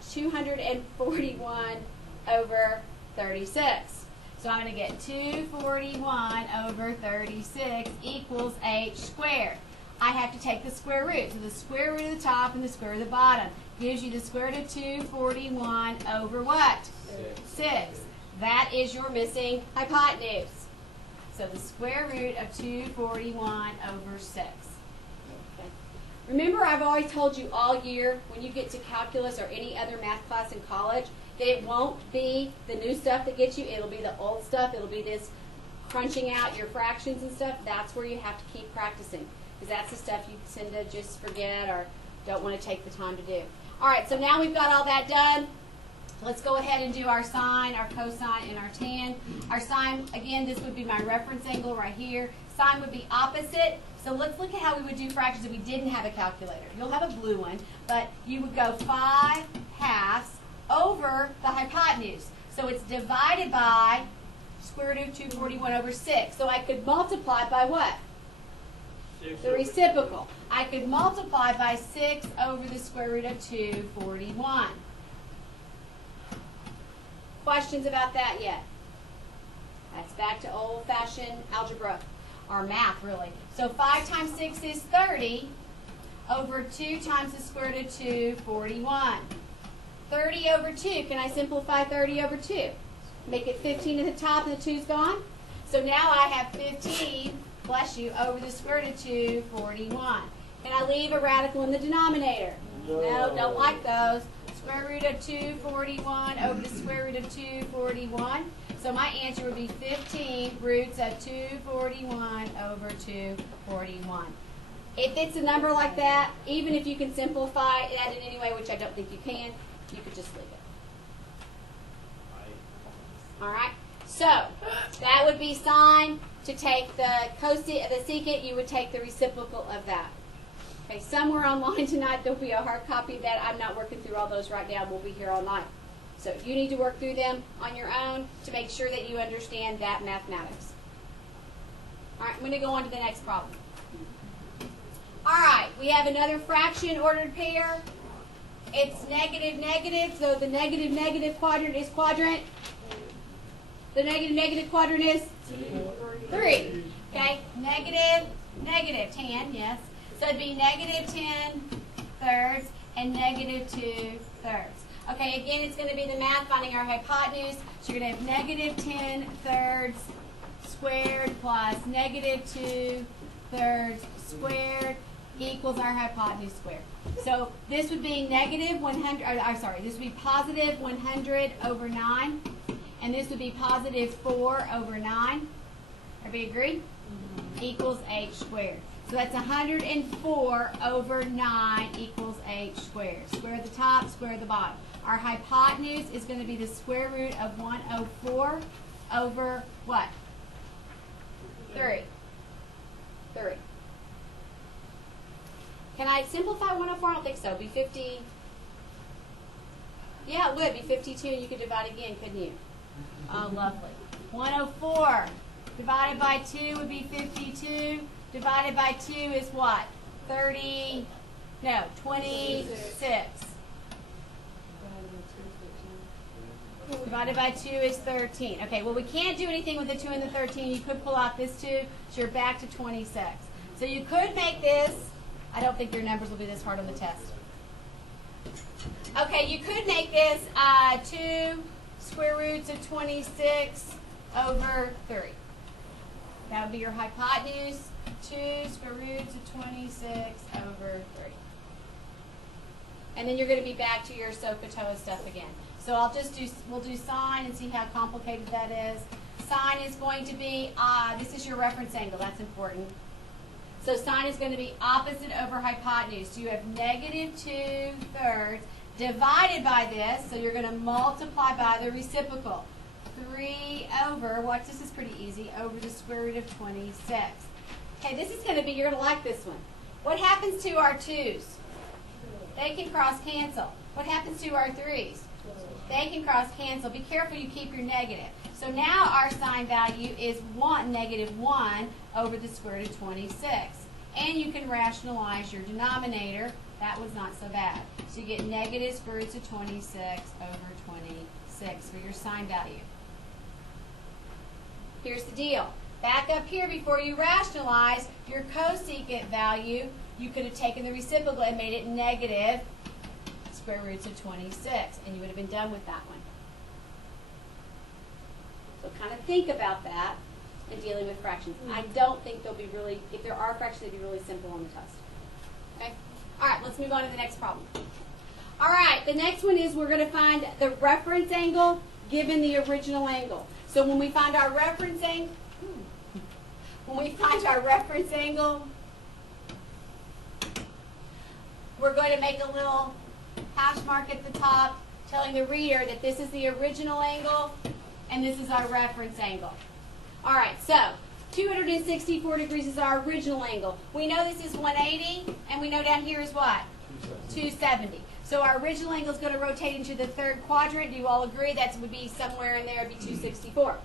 241/36. So I'm going to get 241/36 equals h squared. I have to take the square root. So the square root of the top and the square root of the bottom gives you the square root of 241 over what? 6. That is your missing hypotenuse. So the square root of 241 over 6. Okay. Remember, I've always told you all year when you get to calculus or any other math class in college that it won't be the new stuff that gets you. It'll be the old stuff. It'll be this crunching out your fractions and stuff. That's where you have to keep practicing because that's the stuff you tend to just forget or don't want to take the time to do. All right, so now we've got all that done. Let's go ahead and do our sine, our cosine, and our tan. Our sine, again, this would be my reference angle right here. Sine would be opposite. So let's look at how we would do fractions if we didn't have a calculator. You'll have a blue one, but you would go 5/2 over the hypotenuse. So it's divided by square root of 241 over 6. So I could multiply by what? The reciprocal. I could multiply by 6 over the square root of 241. Questions about that yet? That's back to old-fashioned algebra, or math, really. So 5 times 6 is 30 over 2 times the square root of 241. 30 over 2, can I simplify 30 over 2? Make it 15 at the top and the 2's gone. So now I have 15, bless you, over the square root of 241. Can I leave a radical in the denominator? No, don't like those. Square root of 241 over the square root of 241. So my answer would be 15 roots of 241 over 241. If it's a number like that, even if you can simplify that in any way, which I don't think you can, you could just leave it. All right? So that would be sine. To take the secant, you would take the reciprocal of that. Okay, somewhere online tonight there'll be a hard copy of that. I'm not working through all those right now. We'll be here all night. So you need to work through them on your own to make sure that you understand that mathematics. All right, I'm going to go on to the next problem. All right, we have another fraction ordered pair. It's negative, negative, so the negative, negative quadrant is quadrant. The negative, negative quadrant is 3. Okay, negative, negative, tan, yes. So it'd be negative 10/3 and negative 2/3. Okay, again, it's going to be the math finding our hypotenuse. So you're going to have negative 10/3 squared plus negative 2/3 squared equals our hypotenuse squared. So this would be negative 100, this would be positive 100 over 9. And this would be positive 4 over 9. Everybody agree? Equals h squared. So that's 104 over 9 equals h squared. Square the top, square the bottom. Our hypotenuse is going to be the square root of 104 over what? 3. 3. Can I simplify 104? I don't think so. It'd be 50. Yeah, it would be 52. You could divide again, couldn't you? Oh, lovely. 104 divided by 2 would be 52. Divided by 2 is what? 30. No, 26. Divided by 2 is 13. Okay, well, we can't do anything with the 2 and the 13. You could pull out this 2, so you're back to 26. So you could make this. I don't think your numbers will be this hard on the test. Okay, you could make this 2 square roots of 26 over 3. That would be your hypotenuse. 2 square roots of 26 over 3. And then you're going to be back to your SOHCAHTOA stuff again. So we'll do sine and see how complicated that is. Sine is going to be, this is your reference angle, that's important. So sine is going to be opposite over hypotenuse. So you have negative 2/3 divided by this, so you're going to multiply by the reciprocal. 3 over, watch, this is pretty easy, over the square root of 26. Okay, this is going to be, you're going to like this one. What happens to our 2's? They can cross cancel. What happens to our 3's? They can cross cancel. Be careful you keep your negative. So now our sine value is negative 1 over the square root of 26. And you can rationalize your denominator. That was not so bad. So you get negative square roots of 26 over 26 for your sine value. Here's the deal. Back up here before you rationalize your cosecant value, you could have taken the reciprocal and made it negative square roots of 26, and you would have been done with that one. So kind of think about that in dealing with fractions. I don't think they'll be really, if there are fractions, they'll be really simple on the test. Okay? All right, let's move on to the next problem. All right, the next one is we're going to find the reference angle given the original angle. So when we find our reference angle, we're going to make a little hash mark at the top telling the reader that this is the original angle and this is our reference angle. All right, so 264 degrees is our original angle. We know this is 180, and we know down here is what? 270. So our original angle is going to rotate into the third quadrant. Do you all agree that would be somewhere in there? It would be 264.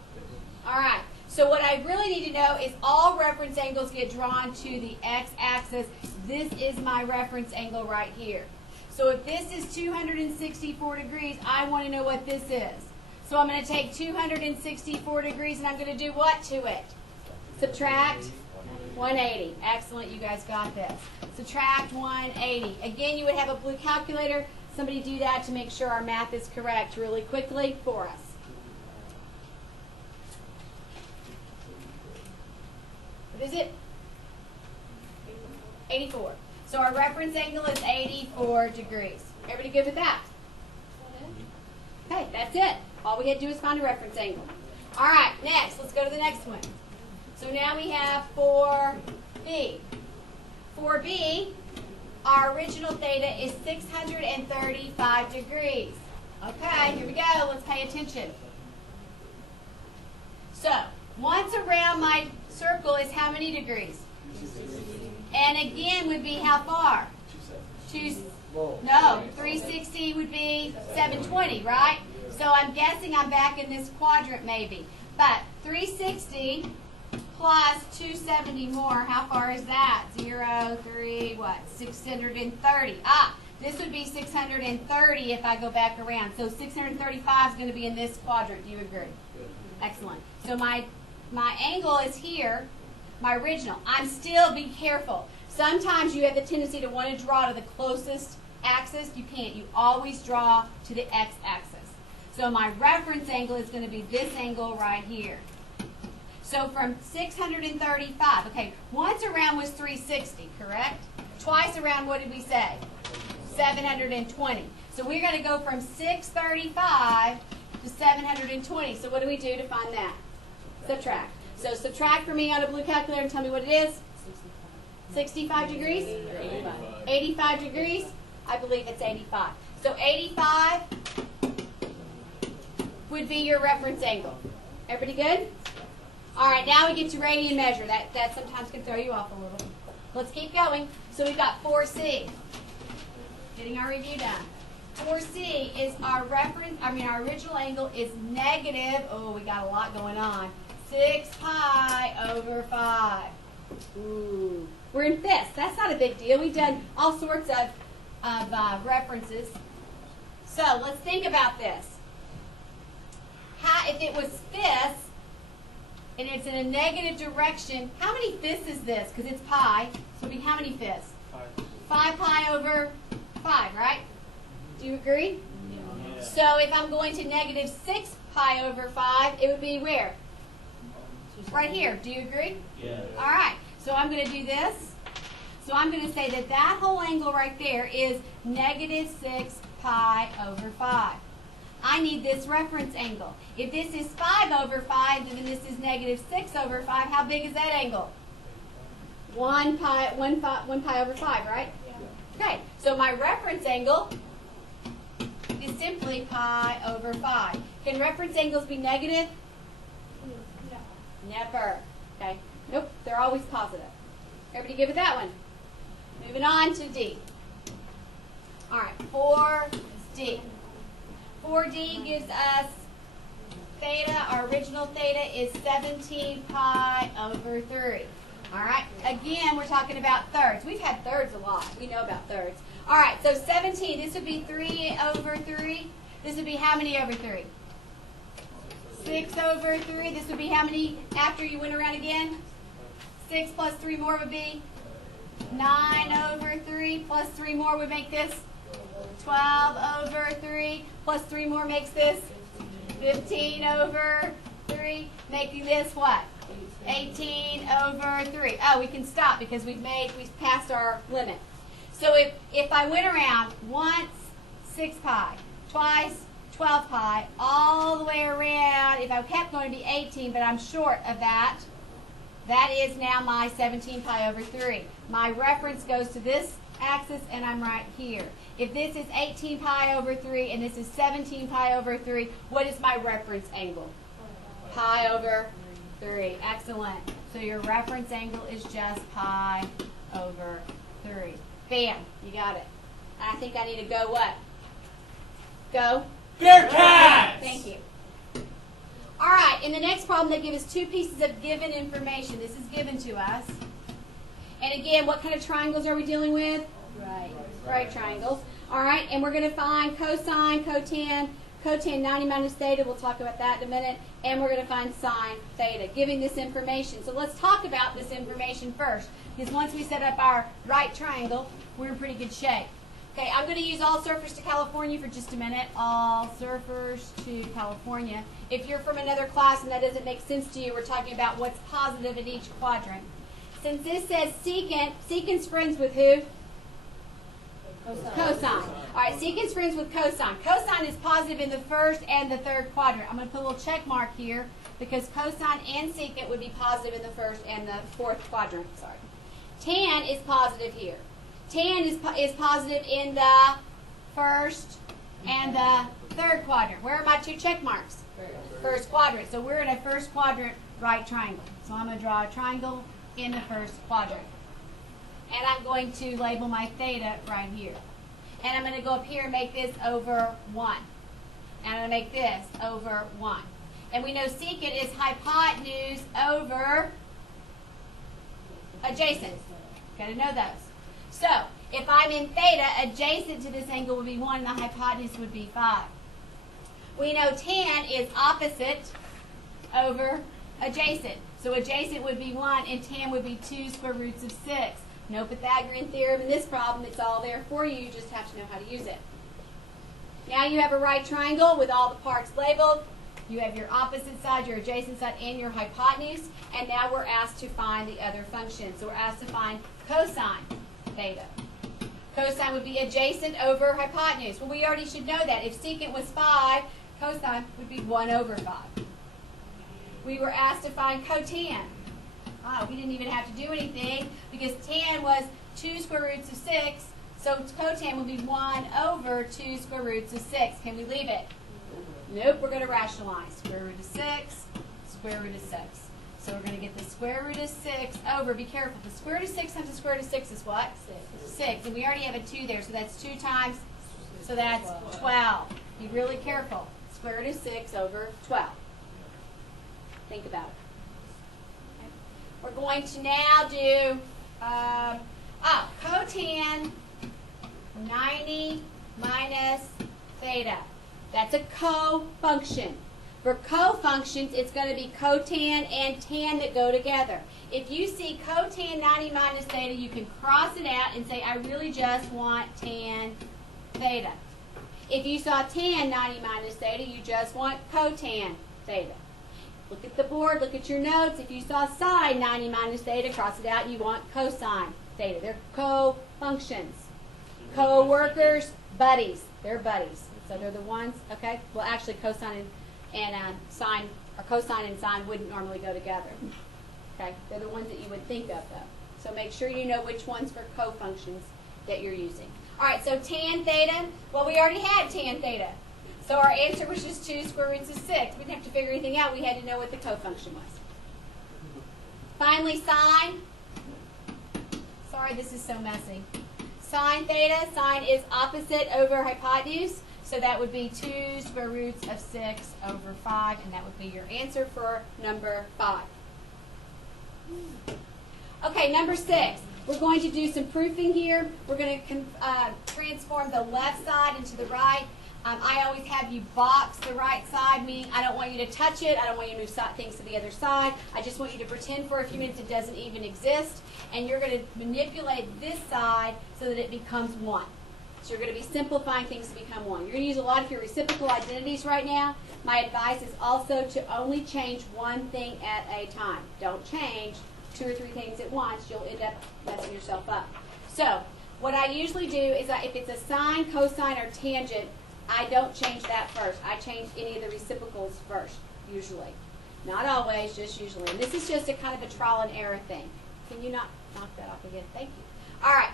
All right. So what I really need to know is all reference angles get drawn to the x-axis. This is my reference angle right here. So if this is 264 degrees, I want to know what this is. So I'm going to take 264 degrees and I'm going to do what to it? Subtract 180. Excellent, you guys got this. Subtract 180. Again, you would have a blue calculator. Somebody do that to make sure our math is correct really quickly for us. What is it? 84. So our reference angle is 84 degrees. Everybody good with that? Okay, that's it. All we had to do is find a reference angle. All right, next, let's go to the next one. So now we have 4B. 4B, our original theta is 635 degrees. Okay, here we go. Let's pay attention. So, once around my circle is how many degrees? And again would be how far? 360 would be 720, right? So I'm guessing I'm back in this quadrant maybe. But 360 plus 270 more, how far is that? 0, 3, what? 630. This would be 630 if I go back around. So 635 is going to be in this quadrant. Do you agree? Excellent. So my angle is here, my original. I'm still, be careful. Sometimes you have the tendency to want to draw to the closest axis. You can't. You always draw to the x-axis. So my reference angle is going to be this angle right here. So from 635, okay, once around was 360, correct? Twice around, what did we say? 720. So we're going to go from 635 to 720. So what do we do to find that? Subtract. So subtract for me on a blue calculator and tell me what it is. 65 degrees? 85 degrees? I believe it's 85. So 85 would be your reference angle. Everybody good? All right, now we get to radian measure. That sometimes can throw you off a little. Let's keep going. So we've got 4C. Getting our review done. 4C is our our original angle is negative, oh, we got a lot going on, 6 pi over 5. Ooh. We're in fifths. That's not a big deal. We've done all sorts of references. So let's think about this. If it was fifths, and it's in a negative direction, how many fifths is this? Because it's pi, so it'd be how many fifths? 5 pi over 5, right? Do you agree? Yeah. So if I'm going to negative 6 pi over 5, it would be where? Right here. Do you agree? Yeah. All right. So I'm going to do this. So I'm going to say that that whole angle right there is negative 6 pi over 5. I need this reference angle. If this is 5 over 5, then this is negative 6 over 5. How big is that angle? 1 pi over 5, right? Yeah. Okay. So my reference angle is simply pi over 5. Can reference angles be negative? No. Never. Okay. Nope. They're always positive. Everybody good with that one? Moving on to D. All right. 4D. 4D gives us theta. Our original theta is 17 pi over 3. All right. Again, we're talking about thirds. We've had thirds a lot. We know about thirds. All right, so 17, this would be 3 over 3. This would be how many over 3? 6 over 3. This would be how many after you went around again? 6 plus 3 more would be 9 over 3. Plus 3 more would make this 12 over 3. Plus 3 more makes this 15 over 3. Making this what? 18 over 3. Oh, we can stop because we've passed our limit. So if I went around once, 6 pi, twice, 12 pi, all the way around, if I kept going to be 18, but I'm short of that, that is now my 17 pi over 3. My reference goes to this axis, and I'm right here. If this is 18 pi over 3, and this is 17 pi over 3, what is my reference angle? Pi over 3. Excellent. So your reference angle is just pi over 3. Bam. You got it. I think I need to go what? Go? Bearcats! Thank you. All right. In the next problem, they give us 2 pieces of given information. This is given to us. And again, what kind of triangles are we dealing with? Right triangles. All right. And we're going to find cosine, cotan 90 minus theta. We'll talk about that in a minute. And we're going to find sine theta, giving this information. So let's talk about this information first. Because once we set up our right triangle, we're in pretty good shape. Okay, I'm going to use all surfers to California for just a minute. All surfers to California. If you're from another class and that doesn't make sense to you, we're talking about what's positive in each quadrant. Since this says secant, secant's friends with who? Cosine. All right, secant's friends with cosine. Cosine is positive in the first and the third quadrant. I'm going to put a little check mark here because cosine and secant would be positive in the first and the fourth quadrant. Sorry. Tan is positive here. Tan is positive in the first and the third quadrant. Where are my 2 check marks? First quadrant. So we're in a first quadrant right triangle. So I'm going to draw a triangle in the first quadrant. And I'm going to label my theta right here. And I'm going to go up here and make this over 1. And I'm going to make this over 1. And we know secant is hypotenuse over adjacent. Got to know those. So, if I'm in theta, adjacent to this angle would be 1, and the hypotenuse would be 5. We know tan is opposite over adjacent. So adjacent would be 1, and tan would be 2 square roots of 6. No Pythagorean theorem in this problem. It's all there for you. You just have to know how to use it. Now you have a right triangle with all the parts labeled. You have your opposite side, your adjacent side, and your hypotenuse. And now we're asked to find the other function. So we're asked to find cosine theta. Cosine would be adjacent over hypotenuse. Well, we already should know that. If secant was 5, cosine would be 1 over 5. We were asked to find cotan. We didn't even have to do anything because tan was 2 square roots of 6. So cotan will be 1 over 2 square roots of 6. Can we leave it? Nope, we're going to rationalize. Square root of 6, square root of 6. So we're going to get the square root of 6 over, be careful, the square root of 6 times the square root of 6 is what? 6. And we already have a 2 there, so that's 2 times, so that's 12. Be really careful. Square root of 6 over 12. Think about it. Okay. We're going to now do, cotan 90 minus theta. That's a co-function. For co-functions, it's going to be cotan and tan that go together. If you see cotan 90 minus theta, you can cross it out and say, I really just want tan theta. If you saw tan 90 minus theta, you just want cotan theta. Look at the board, look at your notes. If you saw sine 90 minus theta, cross it out, you want cosine theta. They're co-functions. Co-workers, buddies. They're buddies. So they're the ones, okay? Well, actually, cosine and sine, or cosine and sine wouldn't normally go together. Okay? They're the ones that you would think of, though. So make sure you know which ones for co-functions that you're using. All right, so tan theta, well, we already had tan theta. So our answer was just 2 square roots of 6. We didn't have to figure anything out. We had to know what the co-function was. Finally, sine. Sorry, this is so messy. Sine theta, sine is opposite over hypotenuse. So that would be 2 square roots of 6 over 5, and that would be your answer for number 5. Okay, number 6. We're going to do some proofing here. We're going to transform the left side into the right. I always have you box the right side, meaning I don't want you to touch it. I don't want you to move things to the other side. I just want you to pretend for a few minutes it doesn't even exist. And you're going to manipulate this side so that it becomes 1. So you're going to be simplifying things to become 1. You're going to use a lot of your reciprocal identities right now. My advice is also to only change one thing at a time. Don't change 2 or 3 things at once. You'll end up messing yourself up. So what I usually do is if it's a sine, cosine, or tangent, I don't change that first. I change any of the reciprocals first, usually. Not always, just usually. And this is just a kind of a trial and error thing. Can you not knock that off again? Thank you. All right,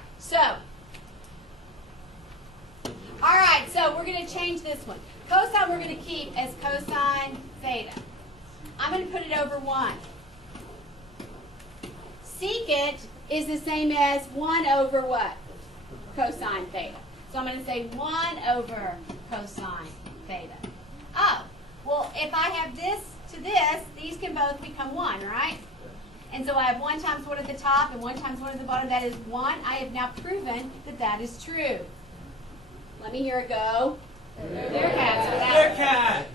so we're going to change this one. Cosine we're going to keep as cosine theta. I'm going to put it over 1. Secant is the same as 1 over what? Cosine theta. So I'm going to say 1 over cosine theta. Oh, well, if I have this to this, these can both become 1, right? And so I have 1 times 1 at the top and 1 times 1 at the bottom. That is 1. I have now proven that that is true. Let me hear it go. They're cats. They're cats.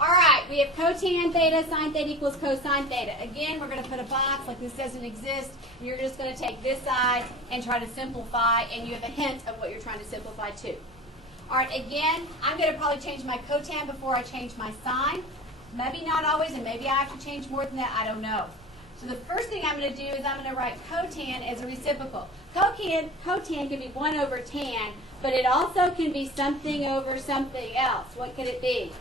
All right, we have cotan theta, sine theta equals cosine theta. Again, we're going to put a box like this doesn't exist. You're just going to take this side and try to simplify, and you have a hint of what you're trying to simplify to. All right, again, I'm going to probably change my cotan before I change my sine. Maybe not always, and maybe I have to change more than that. I don't know. So the first thing I'm going to do is I'm going to write cotan as a reciprocal. Cotan can be 1 over tan, but it also can be something over something else. What could it be?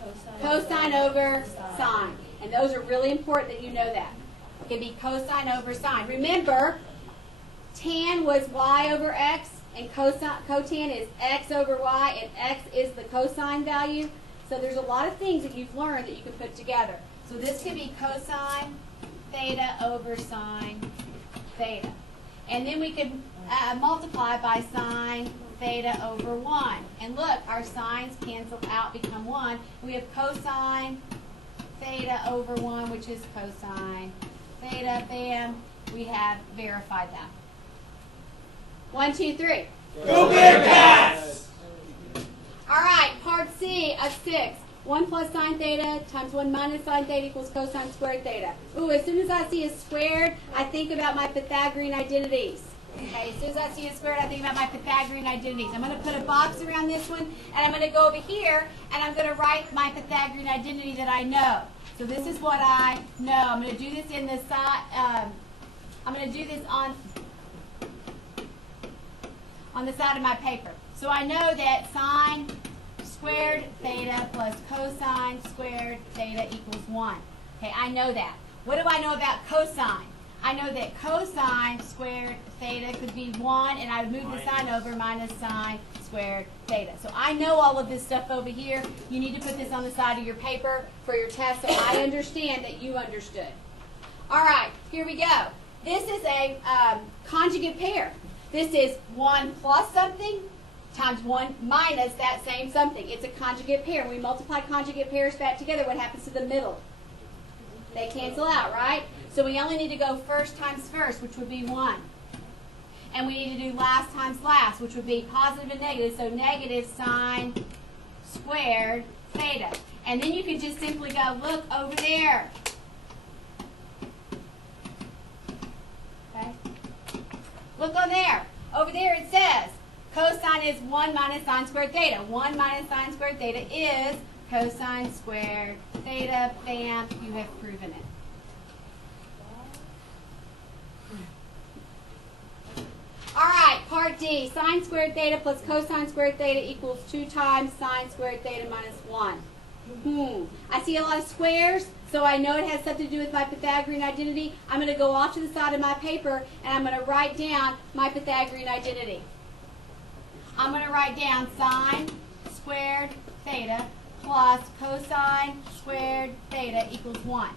Cosine over sine. And those are really important that you know that. It can be cosine over sine. Remember, tan was y over x, and cotan is x over y, and x is the cosine value. So there's a lot of things that you've learned that you can put together. So this could be cosine theta over sine theta. And then we could multiply by sine theta over 1. And look, our sines cancel out, become 1. We have cosine theta over 1, which is cosine theta. Bam. We have verified that. 1, 2, 3. Go Bearcats! All right, part C of 6. 1 plus sine theta times 1 minus sine theta equals cosine squared theta. Ooh, as soon as I see a squared, I think about my Pythagorean identities. Okay, as soon as I see a squared, I think about my Pythagorean identities. I'm going to put a box around this one, and I'm going to go over here, and I'm going to write my Pythagorean identity that I know. So this is what I know. I'm going to do this in the side. I'm going to do this on the side of my paper. So I know that sine squared theta plus cosine squared theta equals 1. Okay, I know that. What do I know about cosine? I know that cosine squared theta could be 1, and I would move the sign over, minus sine squared theta. So I know all of this stuff over here. You need to put this on the side of your paper for your test so I understand that you understood. All right, here we go. This is a conjugate pair. This is 1 plus something times 1 minus that same something. It's a conjugate pair. When we multiply conjugate pairs back together, what happens to the middle? They cancel out, right? So we only need to go first times first, which would be 1. And we need to do last times last, which would be positive and negative. So negative sine squared theta. And then you can just simply go, look over there. Okay? Look on there. Over there it says cosine is 1 minus sine squared theta. 1 minus sine squared theta is cosine squared theta. Bam, you have proven it. All right, part D. Sine squared theta plus cosine squared theta equals 2 times sine squared theta minus 1. I see a lot of squares, so I know it has something to do with my Pythagorean identity. I'm going to go off to the side of my paper, and I'm going to write down my Pythagorean identity. I'm going to write down sine squared theta plus cosine squared theta equals 1.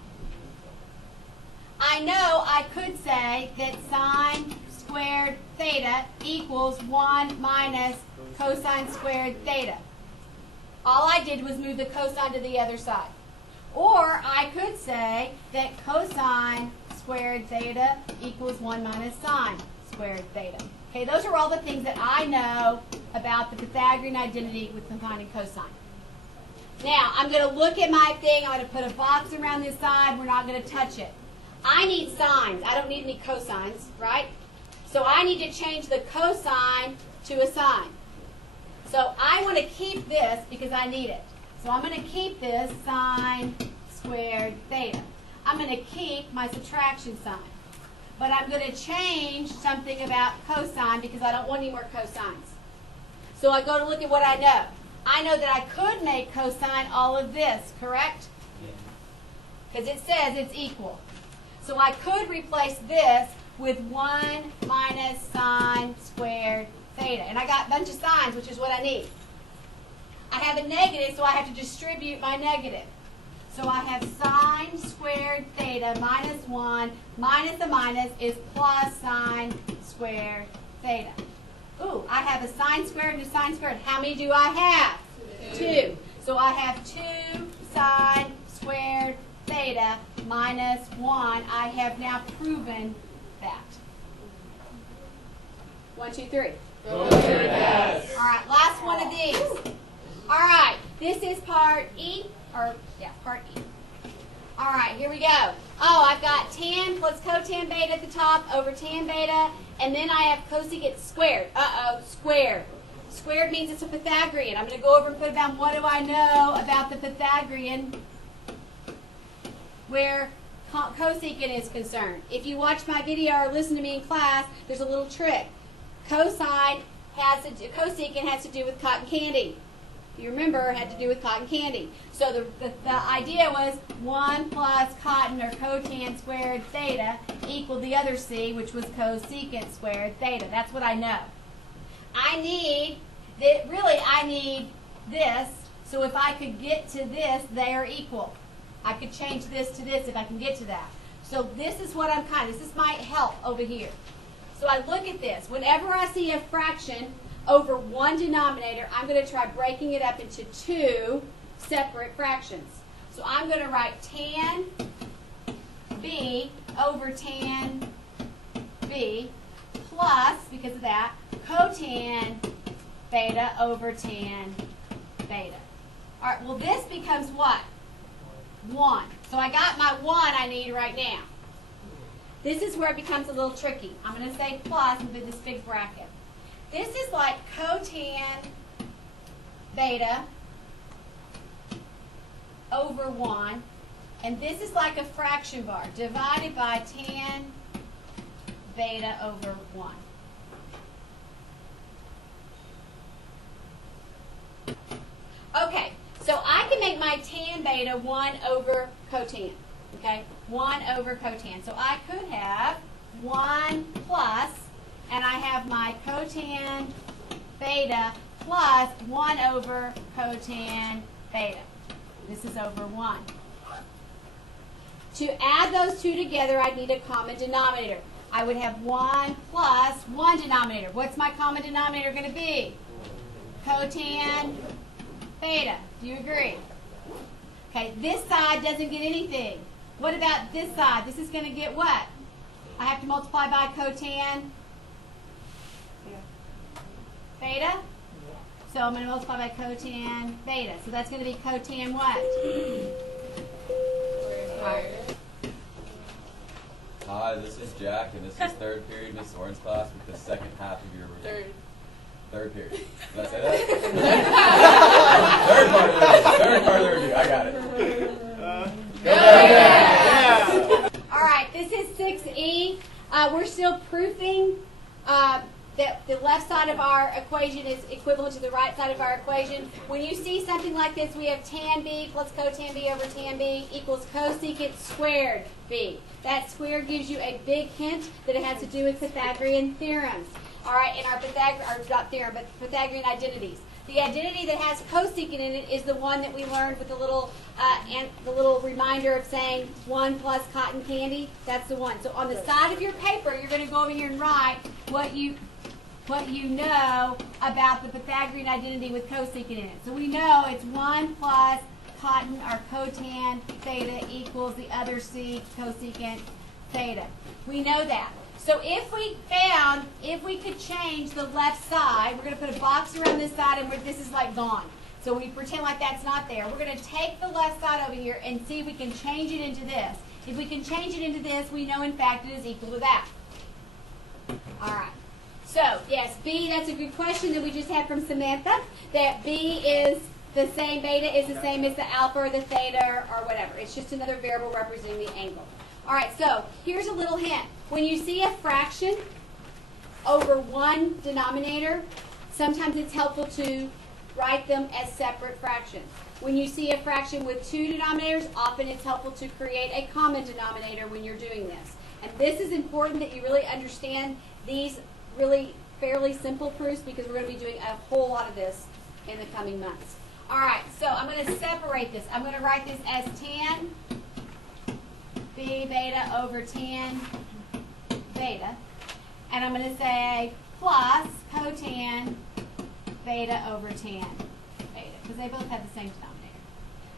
I know I could say that sine squared theta equals 1 minus cosine squared theta. All I did was move the cosine to the other side. Or I could say that cosine squared theta equals 1 minus sine squared theta. Okay, those are all the things that I know about the Pythagorean identity with sine and cosine. Now, I'm going to look at my thing. I'm going to put a box around this side. We're not going to touch it. I need sines. I don't need any cosines, right? So I need to change the cosine to a sine. So I want to keep this because I need it. So I'm going to keep this sine squared theta. I'm going to keep my subtraction sign. But I'm going to change something about cosine because I don't want any more cosines. So I go to look at what I know. I know that I could make cosine all of this, correct? Because it says it's equal. So I could replace this with 1 minus sine squared theta. And I got a bunch of sines, which is what I need. I have a negative, so I have to distribute my negative. So I have sine squared theta minus 1 minus a minus is plus sine squared theta. Ooh, I have a sine squared and a sine squared. How many do I have? 2. So I have 2 sine squared theta minus 1. I have now proven that. 1, 2, 3. All right, last one of these. All right, this is part E, part E. All right, here we go. Oh, I've got tan plus cotan beta at the top over tan beta, and then I have cosecant squared. Squared. Squared means it's a Pythagorean. I'm going to go over and put down what do I know about the Pythagorean where cosecant is concerned. If you watch my video or listen to me in class, there's a little trick. Cosecant has to do with cotton candy. You remember, it had to do with cotton candy. So the idea was 1 plus cotton or cotan squared theta equaled the other C, which was cosecant squared theta. That's what I know. I need this, so if I could get to this, they are equal. I could change this to this if I can get to that. So this is what this is my help over here. So I look at this. Whenever I see a fraction over one denominator, I'm going to try breaking it up into 2 separate fractions. So I'm going to write tan B over tan B plus, because of that, cotan beta over tan beta. All right, well this becomes what? 1. So I got my 1 I need right now. This is where it becomes a little tricky. I'm going to say plus and put this big bracket. This is like cotan beta over 1, and this is like a fraction bar divided by tan beta over 1. Okay, so I can make my tan beta 1 over cotan. Okay, 1 over cotan. So I could have 1 plus, and I have my cotan beta plus 1 over cotan beta. This is over 1. To add those two together, I need a common denominator. I would have 1 plus 1 denominator. What's my common denominator going to be? Cotan beta. Do you agree? Okay, this side doesn't get anything. What about this side? This is going to get what? I have to multiply by cotan beta. So I'm going to multiply by cotan beta. So that's going to be cotan what? Hi, this is Jack, and this is third period Miss Oren's class with the second half of your reading. Third period. Did I say that? Third part of the review. I got it. All right, this is 6E. We're still proofing that the left side of our equation is equivalent to the right side of our equation. When you see something like this, we have tan B plus cotan B over tan B equals cosecant squared B. That square gives you a big hint that it has to do with Pythagorean theorems. All right, in our Pythagorean identities. The identity that has cosecant in it is the one that we learned with the little reminder of saying 1 plus cotton candy. That's the one. So on the side of your paper, you're going to go over here and write what you know about the Pythagorean identity with cosecant in it. So we know it's 1 plus cotton or cotan theta equals the other c cosecant theta. We know that. So if we could change the left side, we're going to put a box around this side, and this is like gone. So we pretend like that's not there. We're going to take the left side over here and see if we can change it into this. If we can change it into this, we know in fact it is equal to that. All right. So yes, B, that's a good question that we just had from Samantha, that B is the same, beta is the same as the alpha or the theta or whatever. It's just another variable representing the angle. All right, so here's a little hint. When you see a fraction over one denominator, sometimes it's helpful to write them as separate fractions. When you see a fraction with two denominators, often it's helpful to create a common denominator when you're doing this. And this is important that you really understand these really fairly simple proofs, because we're going to be doing a whole lot of this in the coming months. All right, so I'm going to separate this. I'm going to write this as tan B beta over tan beta. And I'm going to say plus cotan beta over tan beta, because they both have the same denominator.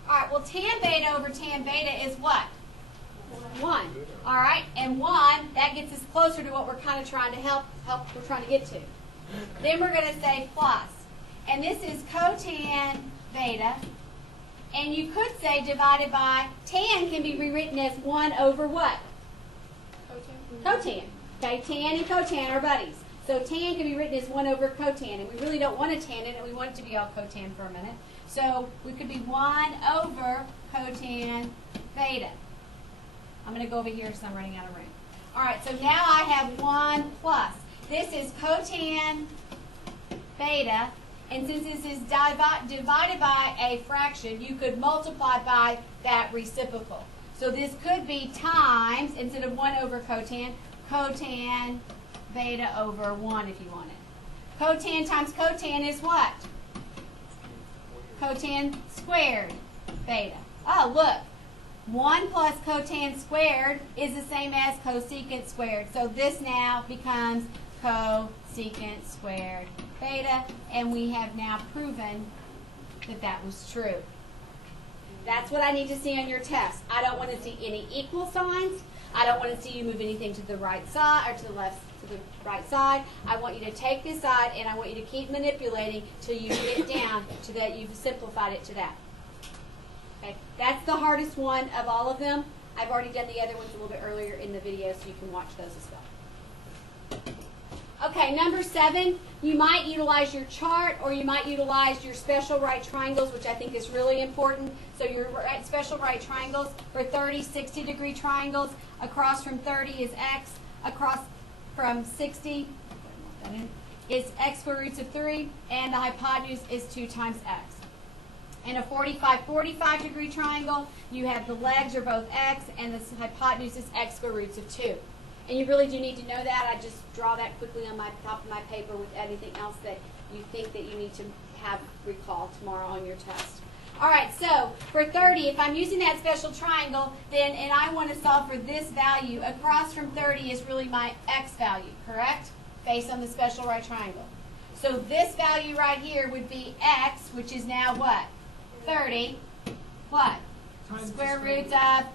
All right, well, tan beta over tan beta is what? 1. All right, and 1, that gets us closer to what we're kind of trying to we're trying to get to. Then we're going to say plus. And this is cotan beta. And you could say divided by, tan can be rewritten as 1 over what? Cotan. Okay, tan and cotan are buddies. So tan can be written as 1 over cotan. And we really don't want a tan in it. We want it to be all cotan for a minute. So we could be 1 over cotan beta. I'm going to go over here because I'm running out of room. All right, so now I have 1 plus. This is cotan beta. And since this is divided by a fraction, you could multiply by that reciprocal. So this could be times, instead of 1 over cotan, cotan beta over 1 if you want it. Cotan times cotan is what? Cotan squared beta. Oh, look. 1 plus cotan squared is the same as cosecant squared. So this now becomes cosecant squared beta, and we have now proven that that was true. That's what I need to see on your test. I don't want to see any equal signs. I don't want to see you move anything to the right side or to the left, to the right side. I want you to take this side, and I want you to keep manipulating till you get down to that you've simplified it to that. Okay, that's the hardest one of all of them. I've already done the other ones a little bit earlier in the video, so you can watch those as well. Okay, number 7, you might utilize your chart, or you might utilize your special right triangles, which I think is really important. So your special right triangles for 30, 60-degree triangles, across from 30 is x, across from 60 is x square roots of 3, and the hypotenuse is 2 times x. In a 45-45 degree triangle, you have the legs are both x and the hypotenuse is x square roots of 2. And you really do need to know that. I just draw that quickly on my top of my paper with anything else that you think that you need to have recall tomorrow on your test. All right, so for 30, if I'm using that special triangle, then, and I want to solve for this value, across from 30 is really my x value, correct? Based on the special right triangle. So this value right here would be x, which is now what? 30. What? Square roots of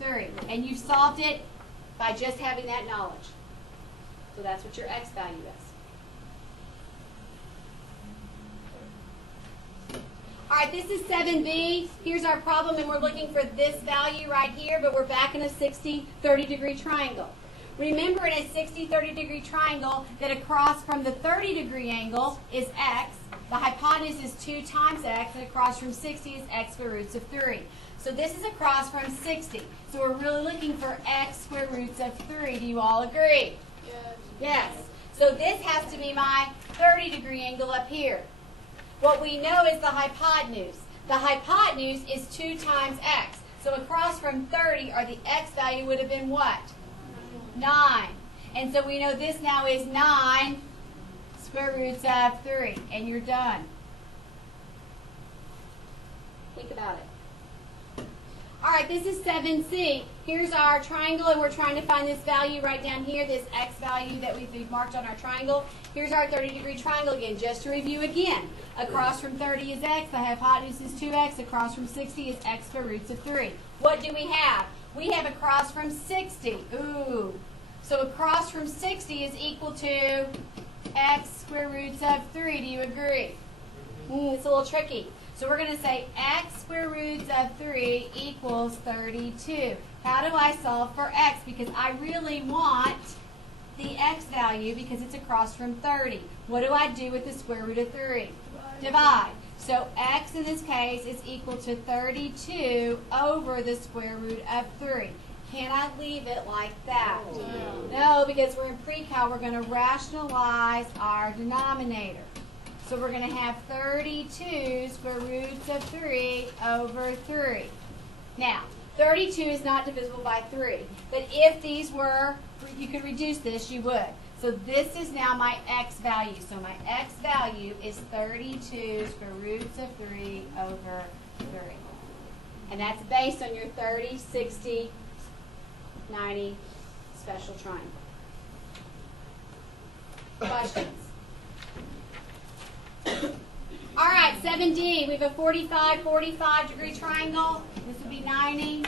3. And you've solved it by just having that knowledge. So that's what your x value is. All right, this is 7b. Here's our problem, and we're looking for this value right here, but we're back in a 60-30 degree triangle. Remember in a 60-30 degree triangle that across from the 30 degree angle is x, the hypotenuse is 2 times x, and across from 60 is x square roots of 3. So this is across from 60. So we're really looking for x square roots of 3. Do you all agree? Yes. Yes. So this has to be my 30 degree angle up here. What we know is the hypotenuse. The hypotenuse is 2 times x. So across from 30, or the x value would have been what? 9. And so we know this now is 9 square roots of 3. And you're done. Think about it. All right, this is 7c. Here's our triangle, and we're trying to find this value right down here, this x value that we've marked on our triangle. Here's our 30-degree triangle again, just to review again. Across from 30 is x, the hypotenuse is 2x, across from 60 is x square roots of 3. What do we have? We have across from 60. Ooh. So across from 60 is equal to x square roots of 3. Do you agree? It's a little tricky. So we're going to say x square roots of 3 equals 32. How do I solve for x? Because I really want the x value because it's across from 30. What do I do with the square root of 3? Divide. So x in this case is equal to 32 over the square root of 3. Can I leave it like that? No, because we're in pre-cal. We're going to rationalize our denominator. So we're going to have 32 square roots of 3 over 3. Now, 32 is not divisible by 3. But if these were, you could reduce this, you would. So this is now my x value. So my x value is 32 square roots of 3 over 3. And that's based on your 30, 60, 90 special triangle. Questions? All right, 7D, we have a 45-45 degree triangle. This would be 90.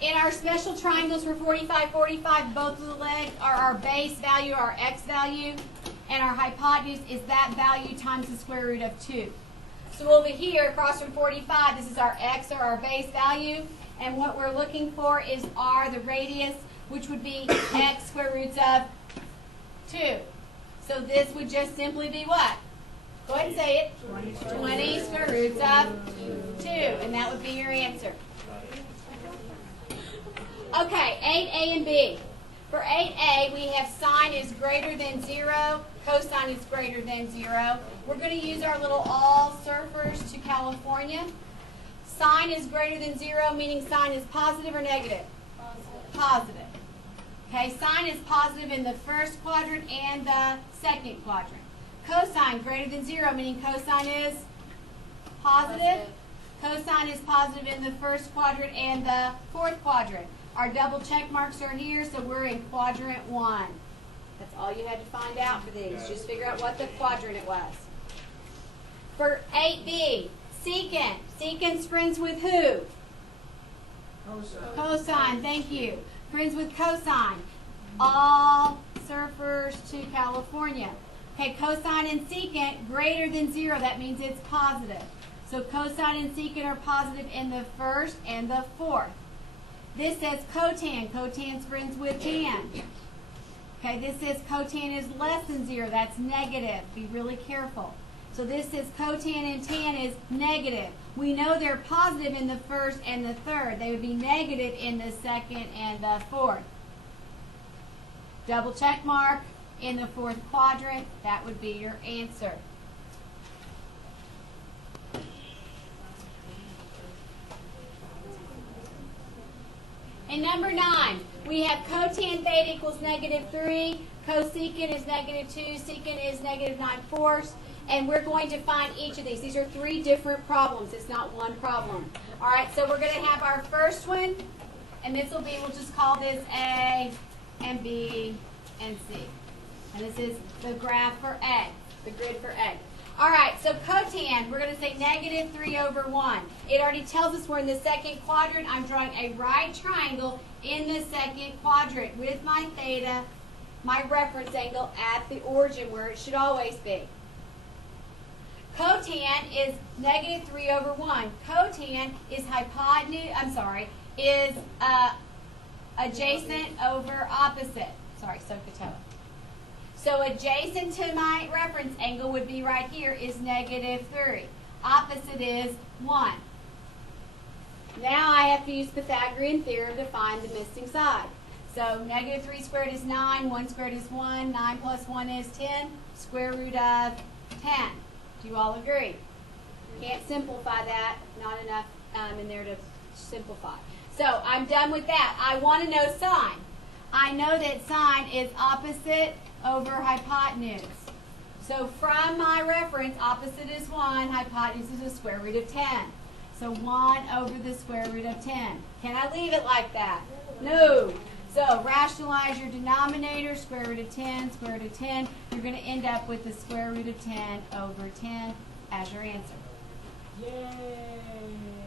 In our special triangles for 45-45, both of the legs are our base value, our x value, and our hypotenuse is that value times the square root of 2. So over here, across from 45, this is our x, or our base value, and what we're looking for is r, the radius, which would be x square roots of 2. So this would just simply be what? Go ahead and say it. 20 square roots of 2. And that would be your answer. Okay, 8a and b. For 8a, we have sine is greater than 0. Cosine is greater than 0. We're going to use our little all surfers to California. Sine is greater than 0, meaning sine is positive or negative? Positive. Okay, sine is positive in the first quadrant and the second quadrant. Cosine greater than 0, meaning cosine is positive. Cosine is positive in the first quadrant and the fourth quadrant. Our double check marks are here, so we're in quadrant 1. That's all you had to find out for these. Just figure out what the quadrant it was. For 8b, secant. Secant's friends with who? Cosine, thank you. Friends with cosine. All surfers to California. Okay, cosine and secant greater than 0. That means it's positive. So cosine and secant are positive in the first and the fourth. This says cotan. Cotan's friends with tan. Okay, this says cotan is less than 0. That's negative. Be really careful. So this says cotan and tan is negative. We know they're positive in the first and the third. They would be negative in the second and the fourth. Double check mark in the fourth quadrant. That would be your answer. And number 9, we have cotan theta equals -3, cosecant is -2, secant is -9/4, and we're going to find each of these. These are 3 different problems. It's not one problem. All right, so we're going to have our first one, and this will be, we'll just call this A and B and C. And this is the graph for A, the grid for A. All right, so cotan, we're going to say -3/1. It already tells us we're in the second quadrant. I'm drawing a right triangle in the second quadrant with my theta, my reference angle at the origin where it should always be. Cotan is -3/1. Cotan is adjacent over opposite. Sorry, SOHCAHTOA. So adjacent to my reference angle would be right here is -3. Opposite is 1. Now I have to use Pythagorean Theorem to find the missing side. So -3 squared is 9, 1 squared is 1, 9 plus 1 is 10, square root of 10. Do you all agree? Can't simplify that, not enough in there to simplify. So I'm done with that. I want to know sine. I know that sine is opposite over hypotenuse. So from my reference, opposite is 1, hypotenuse is the square root of 10. So 1 over the square root of 10. Can I leave it like that? No. So rationalize your denominator, square root of 10, square root of 10. You're going to end up with the square root of 10 over 10 as your answer. Yay!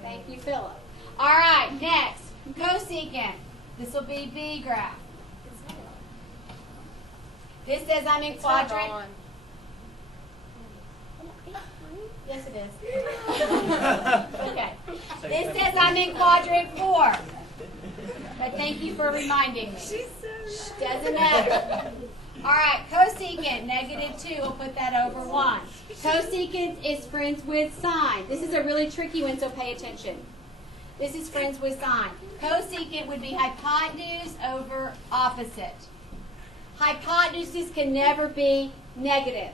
Thank you, Philip. All right, next, cosecant. This will be B graph. This says I'm in quadrant. Yes, it is. Okay. This says I'm in quadrant 4. But thank you for reminding me. Doesn't matter. All right, cosecant, -2. We'll put that over 1. Cosecant is friends with sine. This is a really tricky one, so pay attention. This is friends with sine. Cosecant would be hypotenuse over opposite. Hypotenuses can never be negative.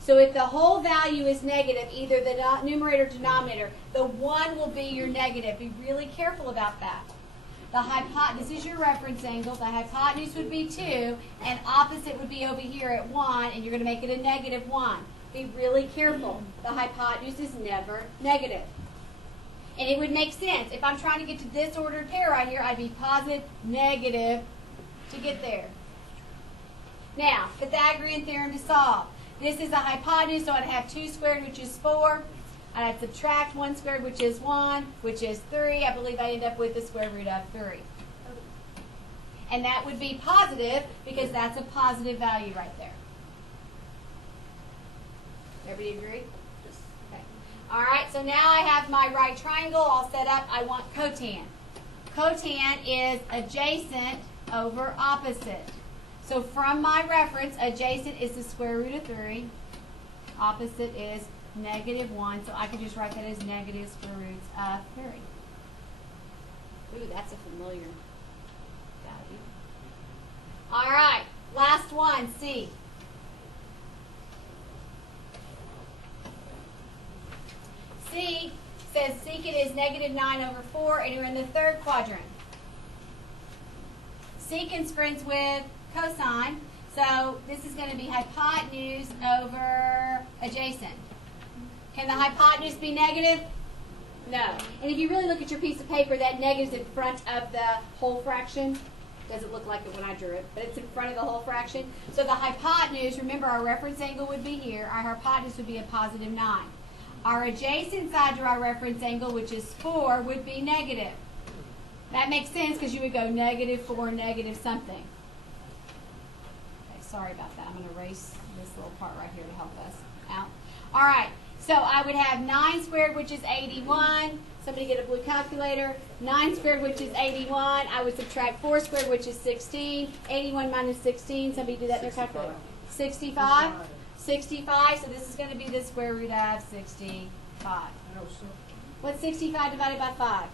So if the whole value is negative, either the numerator or denominator, the 1 will be your negative. Be really careful about that. This is your reference angle. The hypotenuse would be 2, and opposite would be over here at 1, and you're going to make it a -1. Be really careful. The hypotenuse is never negative. And it would make sense. If I'm trying to get to this ordered pair right here, I'd be positive, negative to get there. Now, Pythagorean Theorem to solve. This is a hypotenuse, so I'd have 2 squared, which is 4. I'd subtract 1 squared, which is 1, which is 3. I believe I end up with the square root of 3. And that would be positive because that's a positive value right there. Everybody agree? Okay. All right, so now I have my right triangle all set up. I want cotan. Cotan is adjacent over opposite. So from my reference, adjacent is the square root of 3. Opposite is -1. So I can just write that as negative square roots of 3. Ooh, that's a familiar value. All right, last one, C. C says secant is -9/4, and you're in the third quadrant. Secant's friends with cosine, so this is going to be hypotenuse over adjacent. Can the hypotenuse be negative? No. And if you really look at your piece of paper, that negative is in front of the whole fraction. Doesn't look like it when I drew it, but it's in front of the whole fraction. So the hypotenuse, remember our reference angle would be here. Our hypotenuse would be a +9. Our adjacent side to our reference angle, which is 4, would be negative. That makes sense because you would go -4, negative something. Okay, sorry about that. I'm going to erase this little part right here to help us out. All right. So I would have 9 squared, which is 81. Somebody get a blue calculator. 9 squared, which is 81. I would subtract 4 squared, which is 16. 81 minus 16. Somebody do that in their calculator. 65. 65. So this is going to be the square root of 65. What's 65 divided by 5?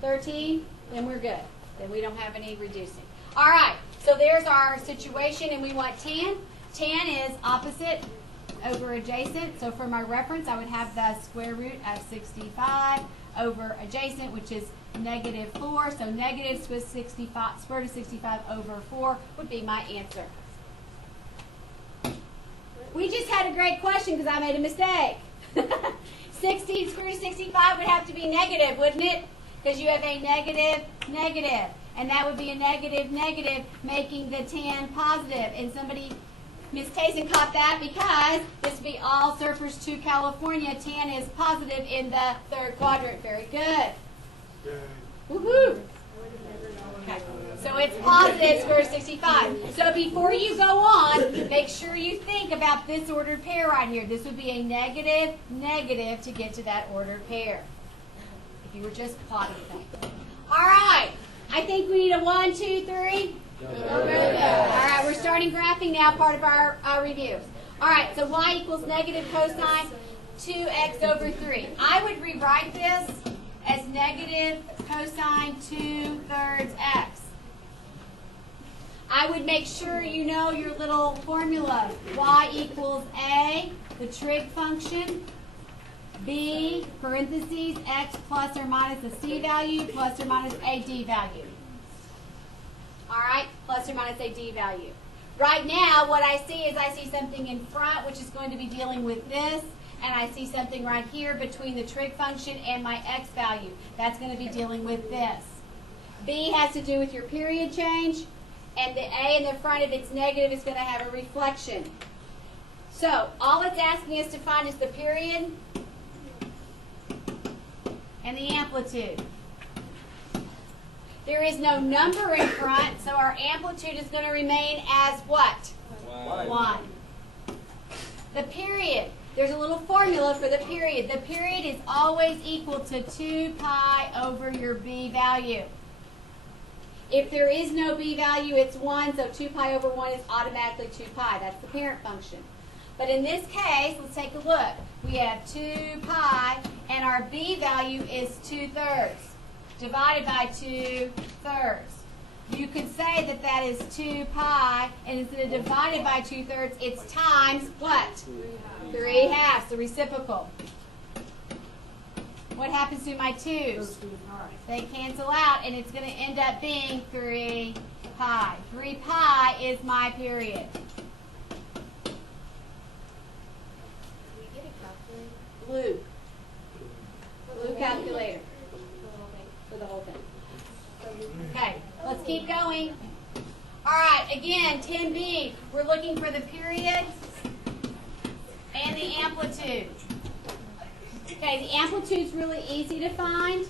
13. Then we're good. Then we don't have any reducing. All right. So there's our situation, and we want tan. Tan is opposite over adjacent. So for my reference, I would have the square root of 65 over adjacent, which is negative 4. So negative square root of 65 over 4 would be my answer. We just had a great question because I made a mistake. 60 square root of 65 would have to be negative, wouldn't it? Because you have a negative, negative. And that would be a negative, negative, making the tan positive. And somebody, Miss Tayson, caught that because this would be all surfers to California. Tan is positive in the third quadrant. Very good. Woohoo! Okay. So it's positive square root of 65. So before you go on, make sure you think about this ordered pair right here. This would be a negative, negative to get to that ordered pair. If you were just plotting things. All right. I think we need a 1, 2, 3. Very good. All right. We're starting graphing now, part of our reviews. All right. So y equals negative cosine 2x over 3. I would rewrite this as negative cosine 2/3 x. I would make sure you know your little formula. Y equals A, the trig function, B, parentheses, x plus or minus a c value, plus or minus a d value. All right, plus or minus a d value. Right now, what I see is I see something in front, which is going to be dealing with this, and I see something right here between the trig function and my x value. That's going to be dealing with this. B has to do with your period change, and the A in the front, if it's negative, is going to have a reflection. So all it's asking us to find is the period and the amplitude. There is no number in front, so our amplitude is going to remain as what? 1. The period. There's a little formula for the period. The period is always equal to 2 pi over your b value. If there is no b value, it's 1, so 2 pi over 1 is automatically 2 pi. That's the parent function. But in this case, let's take a look. We have 2 pi, and our b value is 2/3, divided by 2/3. You could say that that is 2 pi, and instead of divided by 2/3, it's times what? 3/2, the reciprocal. What happens to my 2's? They cancel out, and it's going to end up being 3 pi. 3 pi is my period. Blue. Blue calculator. For the whole thing. Okay, let's keep going. All right, again, 10b. We're looking for the period and the amplitude. Okay, the amplitude's really easy to find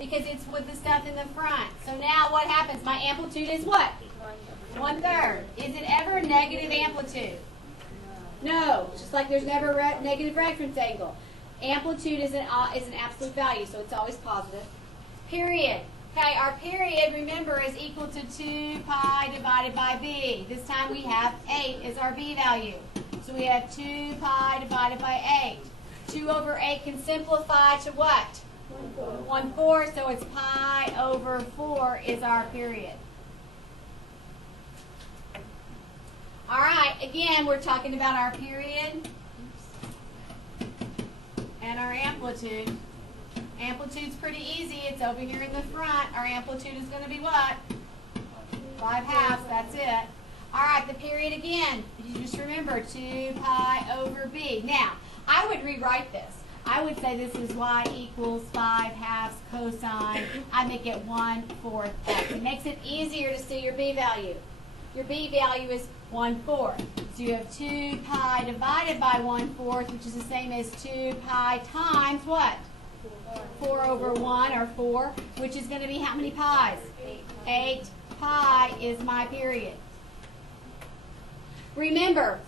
because it's with the stuff in the front. So now what happens? My amplitude is what? 1/3. Is it ever negative amplitude? No, just like there's never a negative reference angle. Amplitude is an absolute value, so it's always positive. Period. Okay, our period, remember, is equal to 2 pi divided by b. This time we have 8 as our b value. So we have 2 pi divided by 8. 2 over 8 can simplify to what? 1/4, so it's pi over 4 is our period. All right, again, we're talking about our period and our amplitude. Amplitude's pretty easy. It's over here in the front. Our amplitude is going to be what? 5/2, that's it. All right, the period again. You just remember 2 pi over b. Now, I would rewrite this. I would say this is y equals 5/2 cosine. I make it 1/4 x. It makes it easier to see your b value. Your b value is 1/4. So you have 2 pi divided by 1/4, which is the same as 2 pi times what? 4 over 1, or 4, which is going to be how many pi's? 8 pi is my period. Remember,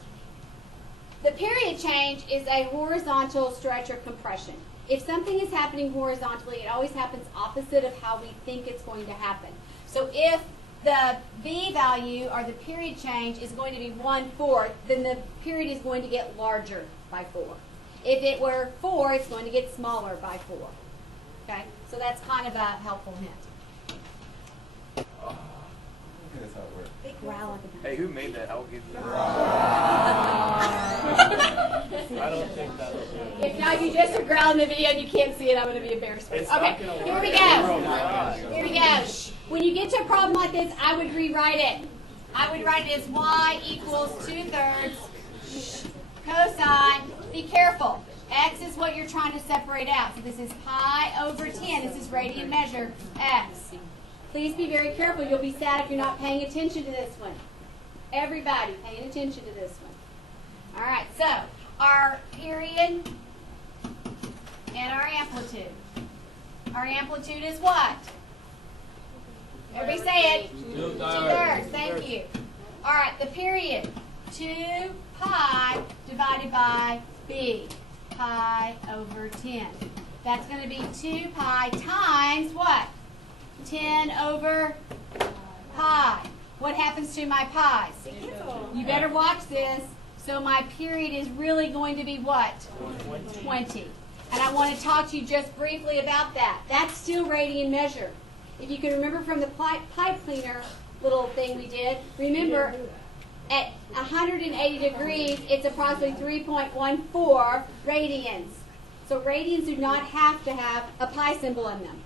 the period change is a horizontal stretch or compression. If something is happening horizontally, it always happens opposite of how we think it's going to happen. So if the b value, or the period change, is going to be 1/4, then the period is going to get larger by 4. If it were 4, it's going to get smaller by 4. Okay? So that's kind of a helpful hint. That's how it works. Growl like a Hey, who made that? I'll give you. I don't think that'll do it. If not, you just are growling the video and you can't see it, I'm going to be embarrassed. It's Okay, not gonna here work. we go. Oh my gosh. Here we go. When you get to a problem like this, I would rewrite it. I would write it as y equals 2/3 cosine. Be careful. X is what you're trying to separate out. So this is pi over 10. This is radian measure x. Please be very careful. You'll be sad if you're not paying attention to this one. Everybody paying attention to this one. All right, so our period and our amplitude. Our amplitude is what? Everybody say it. 2/3. Thank you. All right, the period. 2 pi divided by b. Pi over 10. That's going to be 2 pi times what? 10 over pi. What happens to my pi's? You better watch this. So my period is really going to be what? 20. And I want to talk to you just briefly about that. That's still radian measure. If you can remember from the pipe cleaner little thing we did, remember at 180 degrees, it's approximately 3.14 radians. So radians do not have to have a pi symbol in them.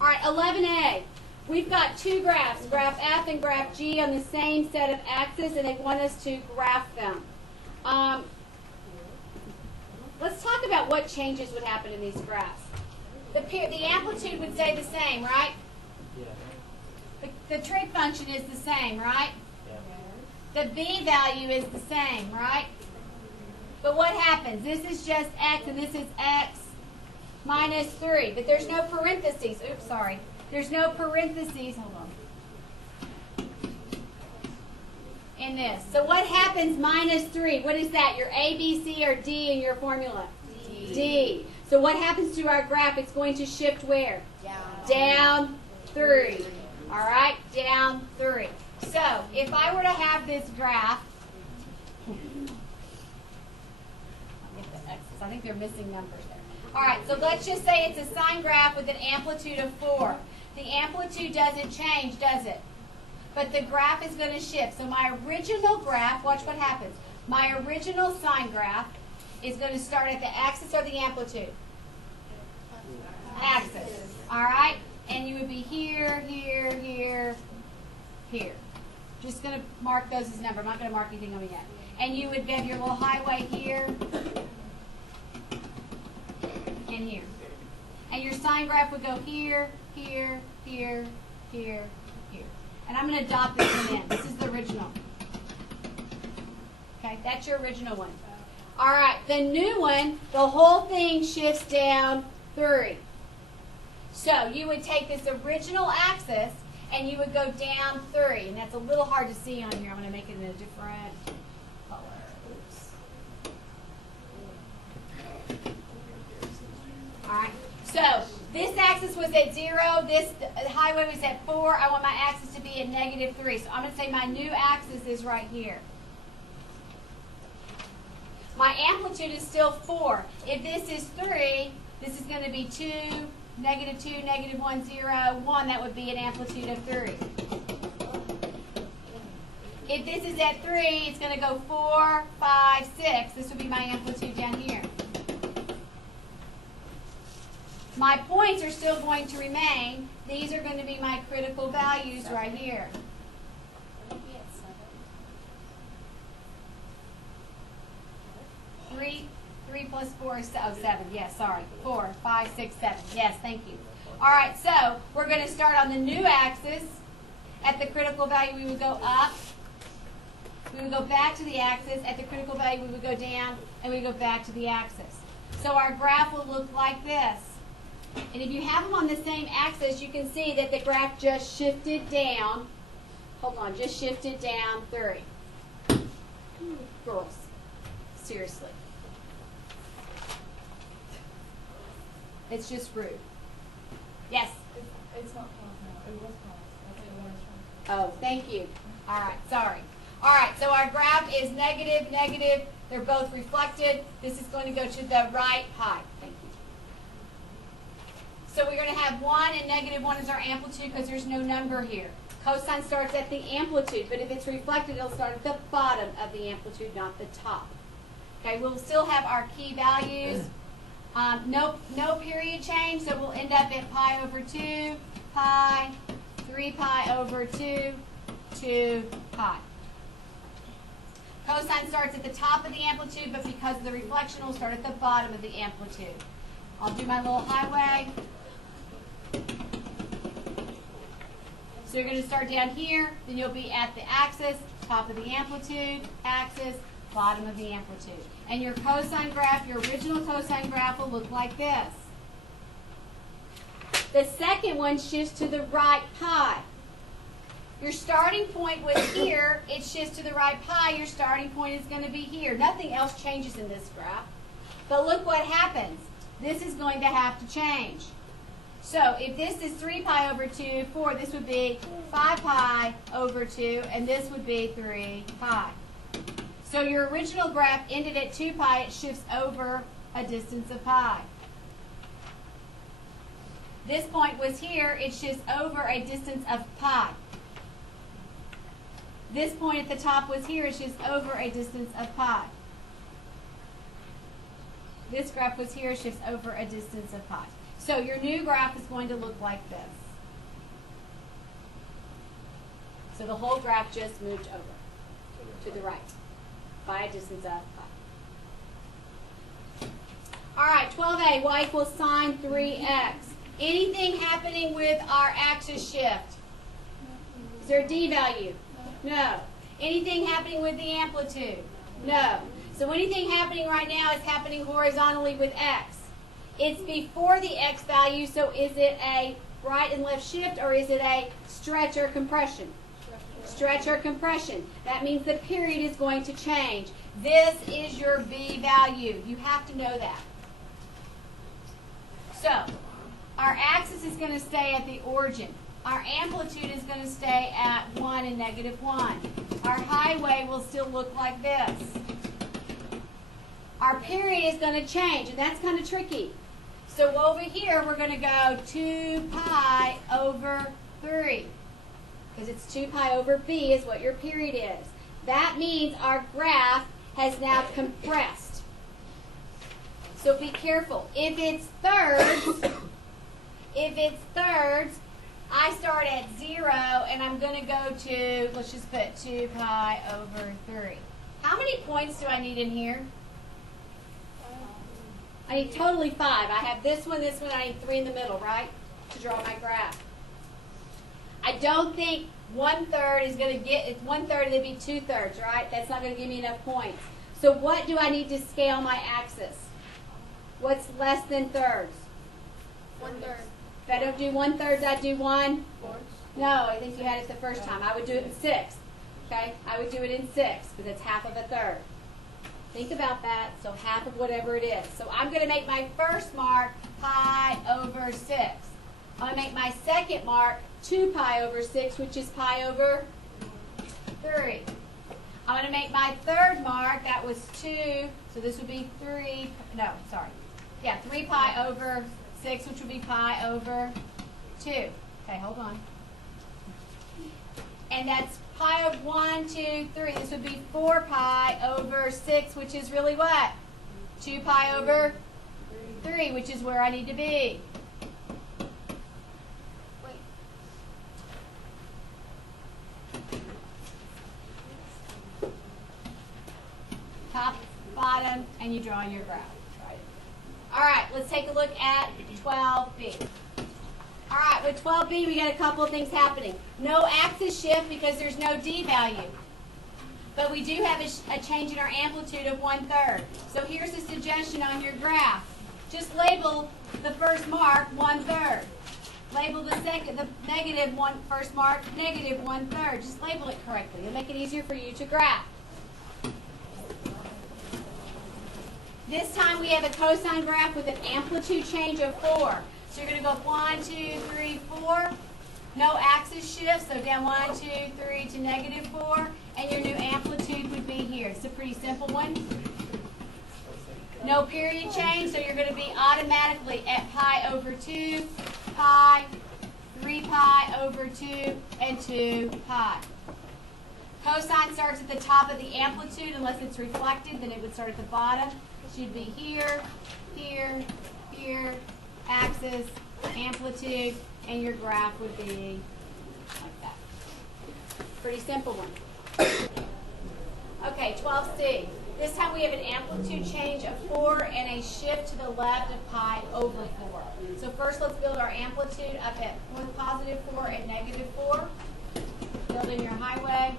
All right, 11a. We've got two graphs, graph F and graph G, on the same set of axes, and they want us to graph them. Let's talk about what changes would happen in these graphs. The amplitude would stay the same, right? The trig function is the same, right? The b value is the same, right? But what happens? This is just x, and this is x minus 3. But there's no parentheses. Oops, sorry. There's no parentheses. Hold on. In this. So what happens minus 3? What is that? Your A, B, C, or D in your formula? D. So what happens to our graph? It's going to shift where? Down 3. All right? Down 3. So if I were to have this graph, I think they're missing numbers there. All right, so let's just say it's a sine graph with an amplitude of 4. The amplitude doesn't change, does it? But the graph is going to shift. So my original graph, watch what happens. My original sine graph is going to start at the axis or the amplitude? Axis. All right? And you would be here, here, here, here. Just going to mark those as number. I'm not going to mark anything on it yet. And you would have your little highway here and here. And your sine graph would go here, here, here, here, here. And I'm going to dot this one in. This is the original. Okay, that's your original one. All right, the new one, the whole thing shifts down 3. So you would take this original axis and you would go down 3. And that's a little hard to see on here. I'm going to make it in a different color. Oops. All right, so this axis was at 0. This highway was at 4. I want my axis to be at -3. So I'm going to say my new axis is right here. My amplitude is still 4. If this is 3, this is going to be 2, -2, -1, 0, 1. That would be an amplitude of 3. If this is at 3, it's going to go 4, 5, 6. This would be my amplitude down here. My points are still going to remain. These are going to be my critical values right here. 3 plus 4 is 7. Yes, sorry. 4, 5, 6, 7. Yes, thank you. All right, so we're going to start on the new axis. At the critical value, we would go up. We would go back to the axis. At the critical value, we would go down, and we would go back to the axis. So our graph will look like this. And if you have them on the same axis, you can see that the graph just shifted down. Hold on, just shifted down 3. Girls, seriously. It's just rude. Yes? It's not paused now. It was paused. That's what I was Oh, trying thank you. All right, sorry. All right, so our graph is negative, negative. They're both reflected. This is going to go to the right pi. Thank you. So we're going to have 1 and -1 as our amplitude because there's no number here. Cosine starts at the amplitude, but if it's reflected, it'll start at the bottom of the amplitude, not the top. Okay, we'll still have our key values. No period change, so we'll end up at pi over 2, pi, 3 pi over 2, 2 pi. Cosine starts at the top of the amplitude, but because of the reflection, it will start at the bottom of the amplitude. I'll do my little highway. So you're going to start down here, then you'll be at the axis, top of the amplitude, axis, bottom of the amplitude. And your cosine graph, your original cosine graph will look like this. The second one shifts to the right pi. Your starting point was here, it shifts to the right pi, your starting point is going to be here. Nothing else changes in this graph. But look what happens. This is going to have to change. So if this is 3 pi over 2, 4, this would be 5 pi over 2, and this would be 3 pi. So your original graph ended at 2 pi, it shifts over a distance of pi. This point was here, it shifts over a distance of pi. This point at the top was here, it shifts over a distance of pi. This graph was here, it shifts over a distance of pi. So your new graph is going to look like this. So the whole graph just moved over to the right by a distance of pi. All right, 12a, y equals sine 3x. Anything happening with our axis shift? Is there a d value? No. Anything happening with the amplitude? No. So anything happening right now is happening horizontally with x. It's before the x value, so is it a right and left shift or is it a stretch or compression? Stretch or compression. That means the period is going to change. This is your b value. You have to know that. So, our axis is going to stay at the origin. Our amplitude is going to stay at 1 and -1. Our highway will still look like this. Our period is going to change, and that's kind of tricky. So over here, we're going to go 2 pi over 3. Because it's 2 pi over b is what your period is. That means our graph has now compressed. So be careful. If it's thirds, I start at 0, and I'm going to go to, let's just put 2 pi over 3. How many points do I need in here? I need totally 5. I have this one, I need 3 in the middle, right? To draw my graph. I don't think 1/3 is going to get, it's 1/3, it'd be 2/3, right? That's not going to give me enough points. So what do I need to scale my axis? What's less than thirds? 1/3. If I don't do 1/3, I do 1? No, I think you had it the first time. I would do it in 6. Okay? I would do it in 6 because it's half of a third. Think about that. So half of whatever it is. So I'm going to make my first mark pi over 6. I'm going to make my second mark 2 pi over 6, which is pi over 3. I'm going to make my third mark, that was 2, so this would be 3 pi over 6, which would be pi over 2. Okay, hold on. And that's pi of 1, 2, 3. This would be 4 pi over 6, which is really what? 2 pi over 3, which is where I need to be. Top, bottom, and you draw your graph. All right, let's take a look at 12b. All right, with 12b, we got a couple of things happening. No axis shift because there's no d value. But we do have a change in our amplitude of 1/3. So here's a suggestion on your graph. Just label the first mark 1/3. Label the first mark negative 1/3. Just label it correctly. It'll make it easier for you to graph. This time we have a cosine graph with an amplitude change of 4. So you're going to go 1, 2, 3, 4. No axis shift, so down 1, 2, 3 to -4. And your new amplitude would be here. It's a pretty simple one. No period change, so you're going to be automatically at pi over 2, pi, 3 pi over 2, and 2 pi. Cosine starts at the top of the amplitude. Unless it's reflected, then it would start at the bottom. It should be here, here, here, axis, amplitude, and your graph would be like that. Pretty simple one. Okay, 12C. This time we have an amplitude change of 4 and a shift to the left of pi over 4. So first let's build our amplitude up at positive 4 and negative 4. Build in your highway.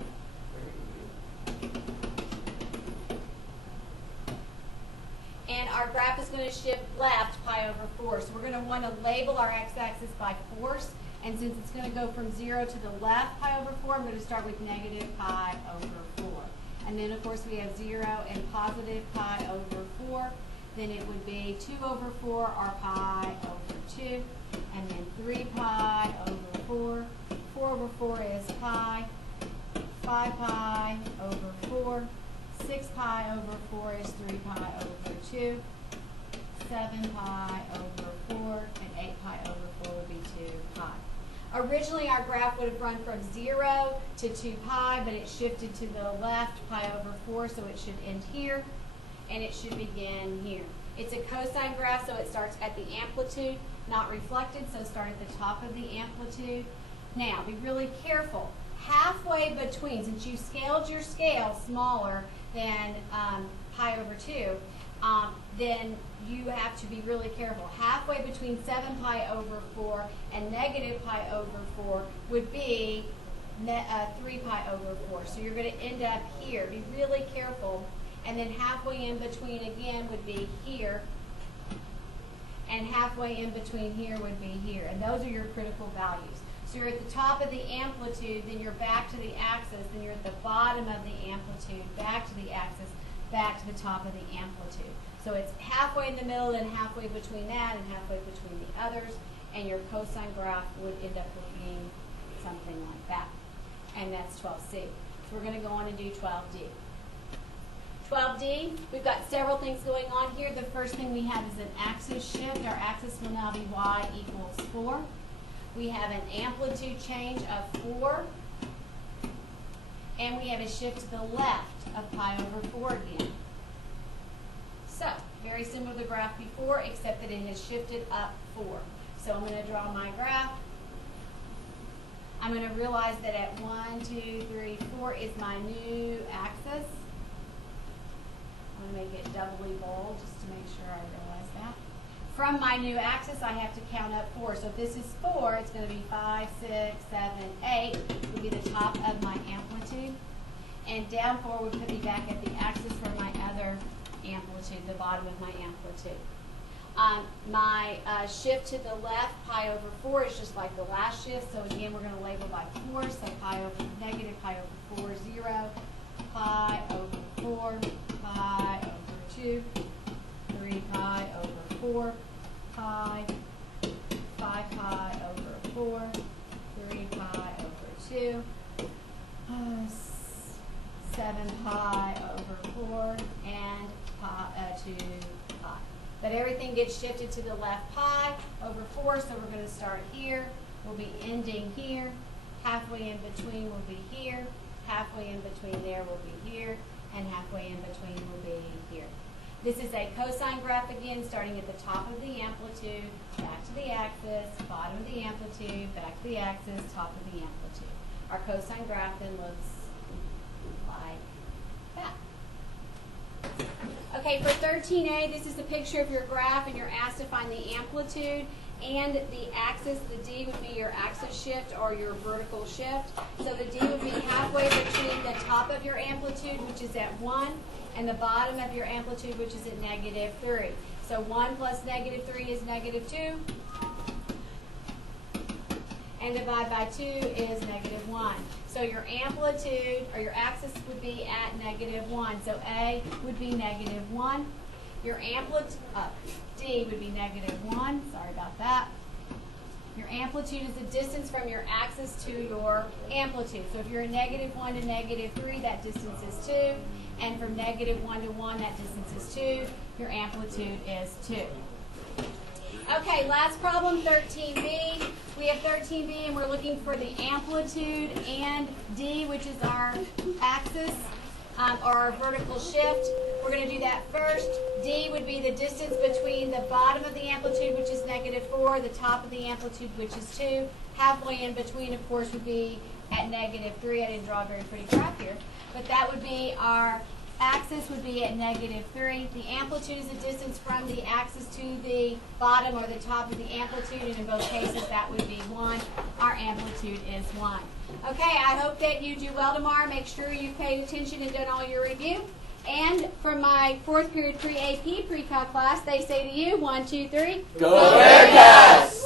And our graph is going to shift left pi over 4. So we're going to want to label our x-axis by force. And since it's going to go from 0 to the left pi over 4, I'm going to start with negative pi over 4. And then, of course, we have 0 and positive pi over 4. Then it would be 2 over 4 or pi over 2. And then 3 pi over 4. 4 over 4 is pi. 5 pi over 4. 6 pi over 4 is 3 pi over 2. 7 pi over 4. And 8 pi over 4 would be 2 pi. Originally, our graph would have run from 0 to 2 pi, but it shifted to the left pi over 4, so it should end here, and it should begin here. It's a cosine graph, so it starts at the amplitude, not reflected, so start at the top of the amplitude. Now, be really careful. Halfway between, since you scaled your scale smaller than pi over 2, then you have to be really careful. Halfway between 7 pi over 4 and negative pi over 4 would be 3 pi over 4. So you're going to end up here. Be really careful. And then halfway in between again would be here. And halfway in between here would be here. And those are your critical values. So you're at the top of the amplitude, then you're back to the axis, then you're at the bottom of the amplitude, back to the axis, back to the top of the amplitude. So it's halfway in the middle, then halfway between that, and halfway between the others, and your cosine graph would end up looking something like that. And that's 12C. So we're going to go on and do 12D. 12D, we've got several things going on here. The first thing we have is an axis shift. Our axis will now be y equals 4. We have an amplitude change of 4. And we have a shift to the left of pi over 4 again. So, very similar to the graph before, except that it has shifted up 4. So I'm going to draw my graph. I'm going to realize that at 1, 2, 3, 4 is my new axis. I'm going to make it doubly bold just to make sure I realize that. From my new axis, I have to count up 4. So if this is 4, it's going to be 5, 6, 7, 8 would be the top of my amplitude. And down 4 would put me back at the axis for my other amplitude, the bottom of my amplitude. My shift to the left, pi over 4, is just like the last shift. So again, we're going to label by 4. So pi over negative, pi over 4, 0. Pi over 4, pi over 2, 3 pi over 4, pi, 5 pi over 4, 3 pi over 2, 7 pi over 4, and 2 pi. But everything gets shifted to the left pi over 4, so we're going to start here. We'll be ending here. Halfway in between will be here. Halfway in between there will be here. And halfway in between will be here. This is a cosine graph again, starting at the top of the amplitude, back to the axis, bottom of the amplitude, back to the axis, top of the amplitude. Our cosine graph then looks like that. Okay, for 13A, this is a picture of your graph, and you're asked to find the amplitude and the axis. The D would be your axis shift or your vertical shift. So the D would be halfway between the top of your amplitude, which is at 1, and the bottom of your amplitude, which is at negative 3. So 1 plus negative 3 is negative 2. And divide by 2 is negative 1. So your amplitude, or your axis, would be at negative 1. So A would be negative 1. Your amplitude, D would be negative 1. Sorry about that. Your amplitude is the distance from your axis to your amplitude. So if you're a negative 1 to negative 3, that distance is 2. And from negative 1 to 1, that distance is 2. Your amplitude is 2. Okay, last problem, 13B. We have 13b, and we're looking for the amplitude and d, which is our axis, or our vertical shift. We're going to do that first. D would be the distance between the bottom of the amplitude, which is -4, the top of the amplitude, which is 2. Halfway in between, of course, would be at -3. I didn't draw a very pretty graph here. But that would be our axis would be at -3. The amplitude is the distance from the axis to the bottom or the top of the amplitude, and in both cases that would be 1. Our amplitude is 1. Okay, I hope that you do well tomorrow. Make sure you've paid attention and done all your review. And for my 4th period pre-AP pre-calc class, they say to you, 1, 2, 3. Go Bearcats!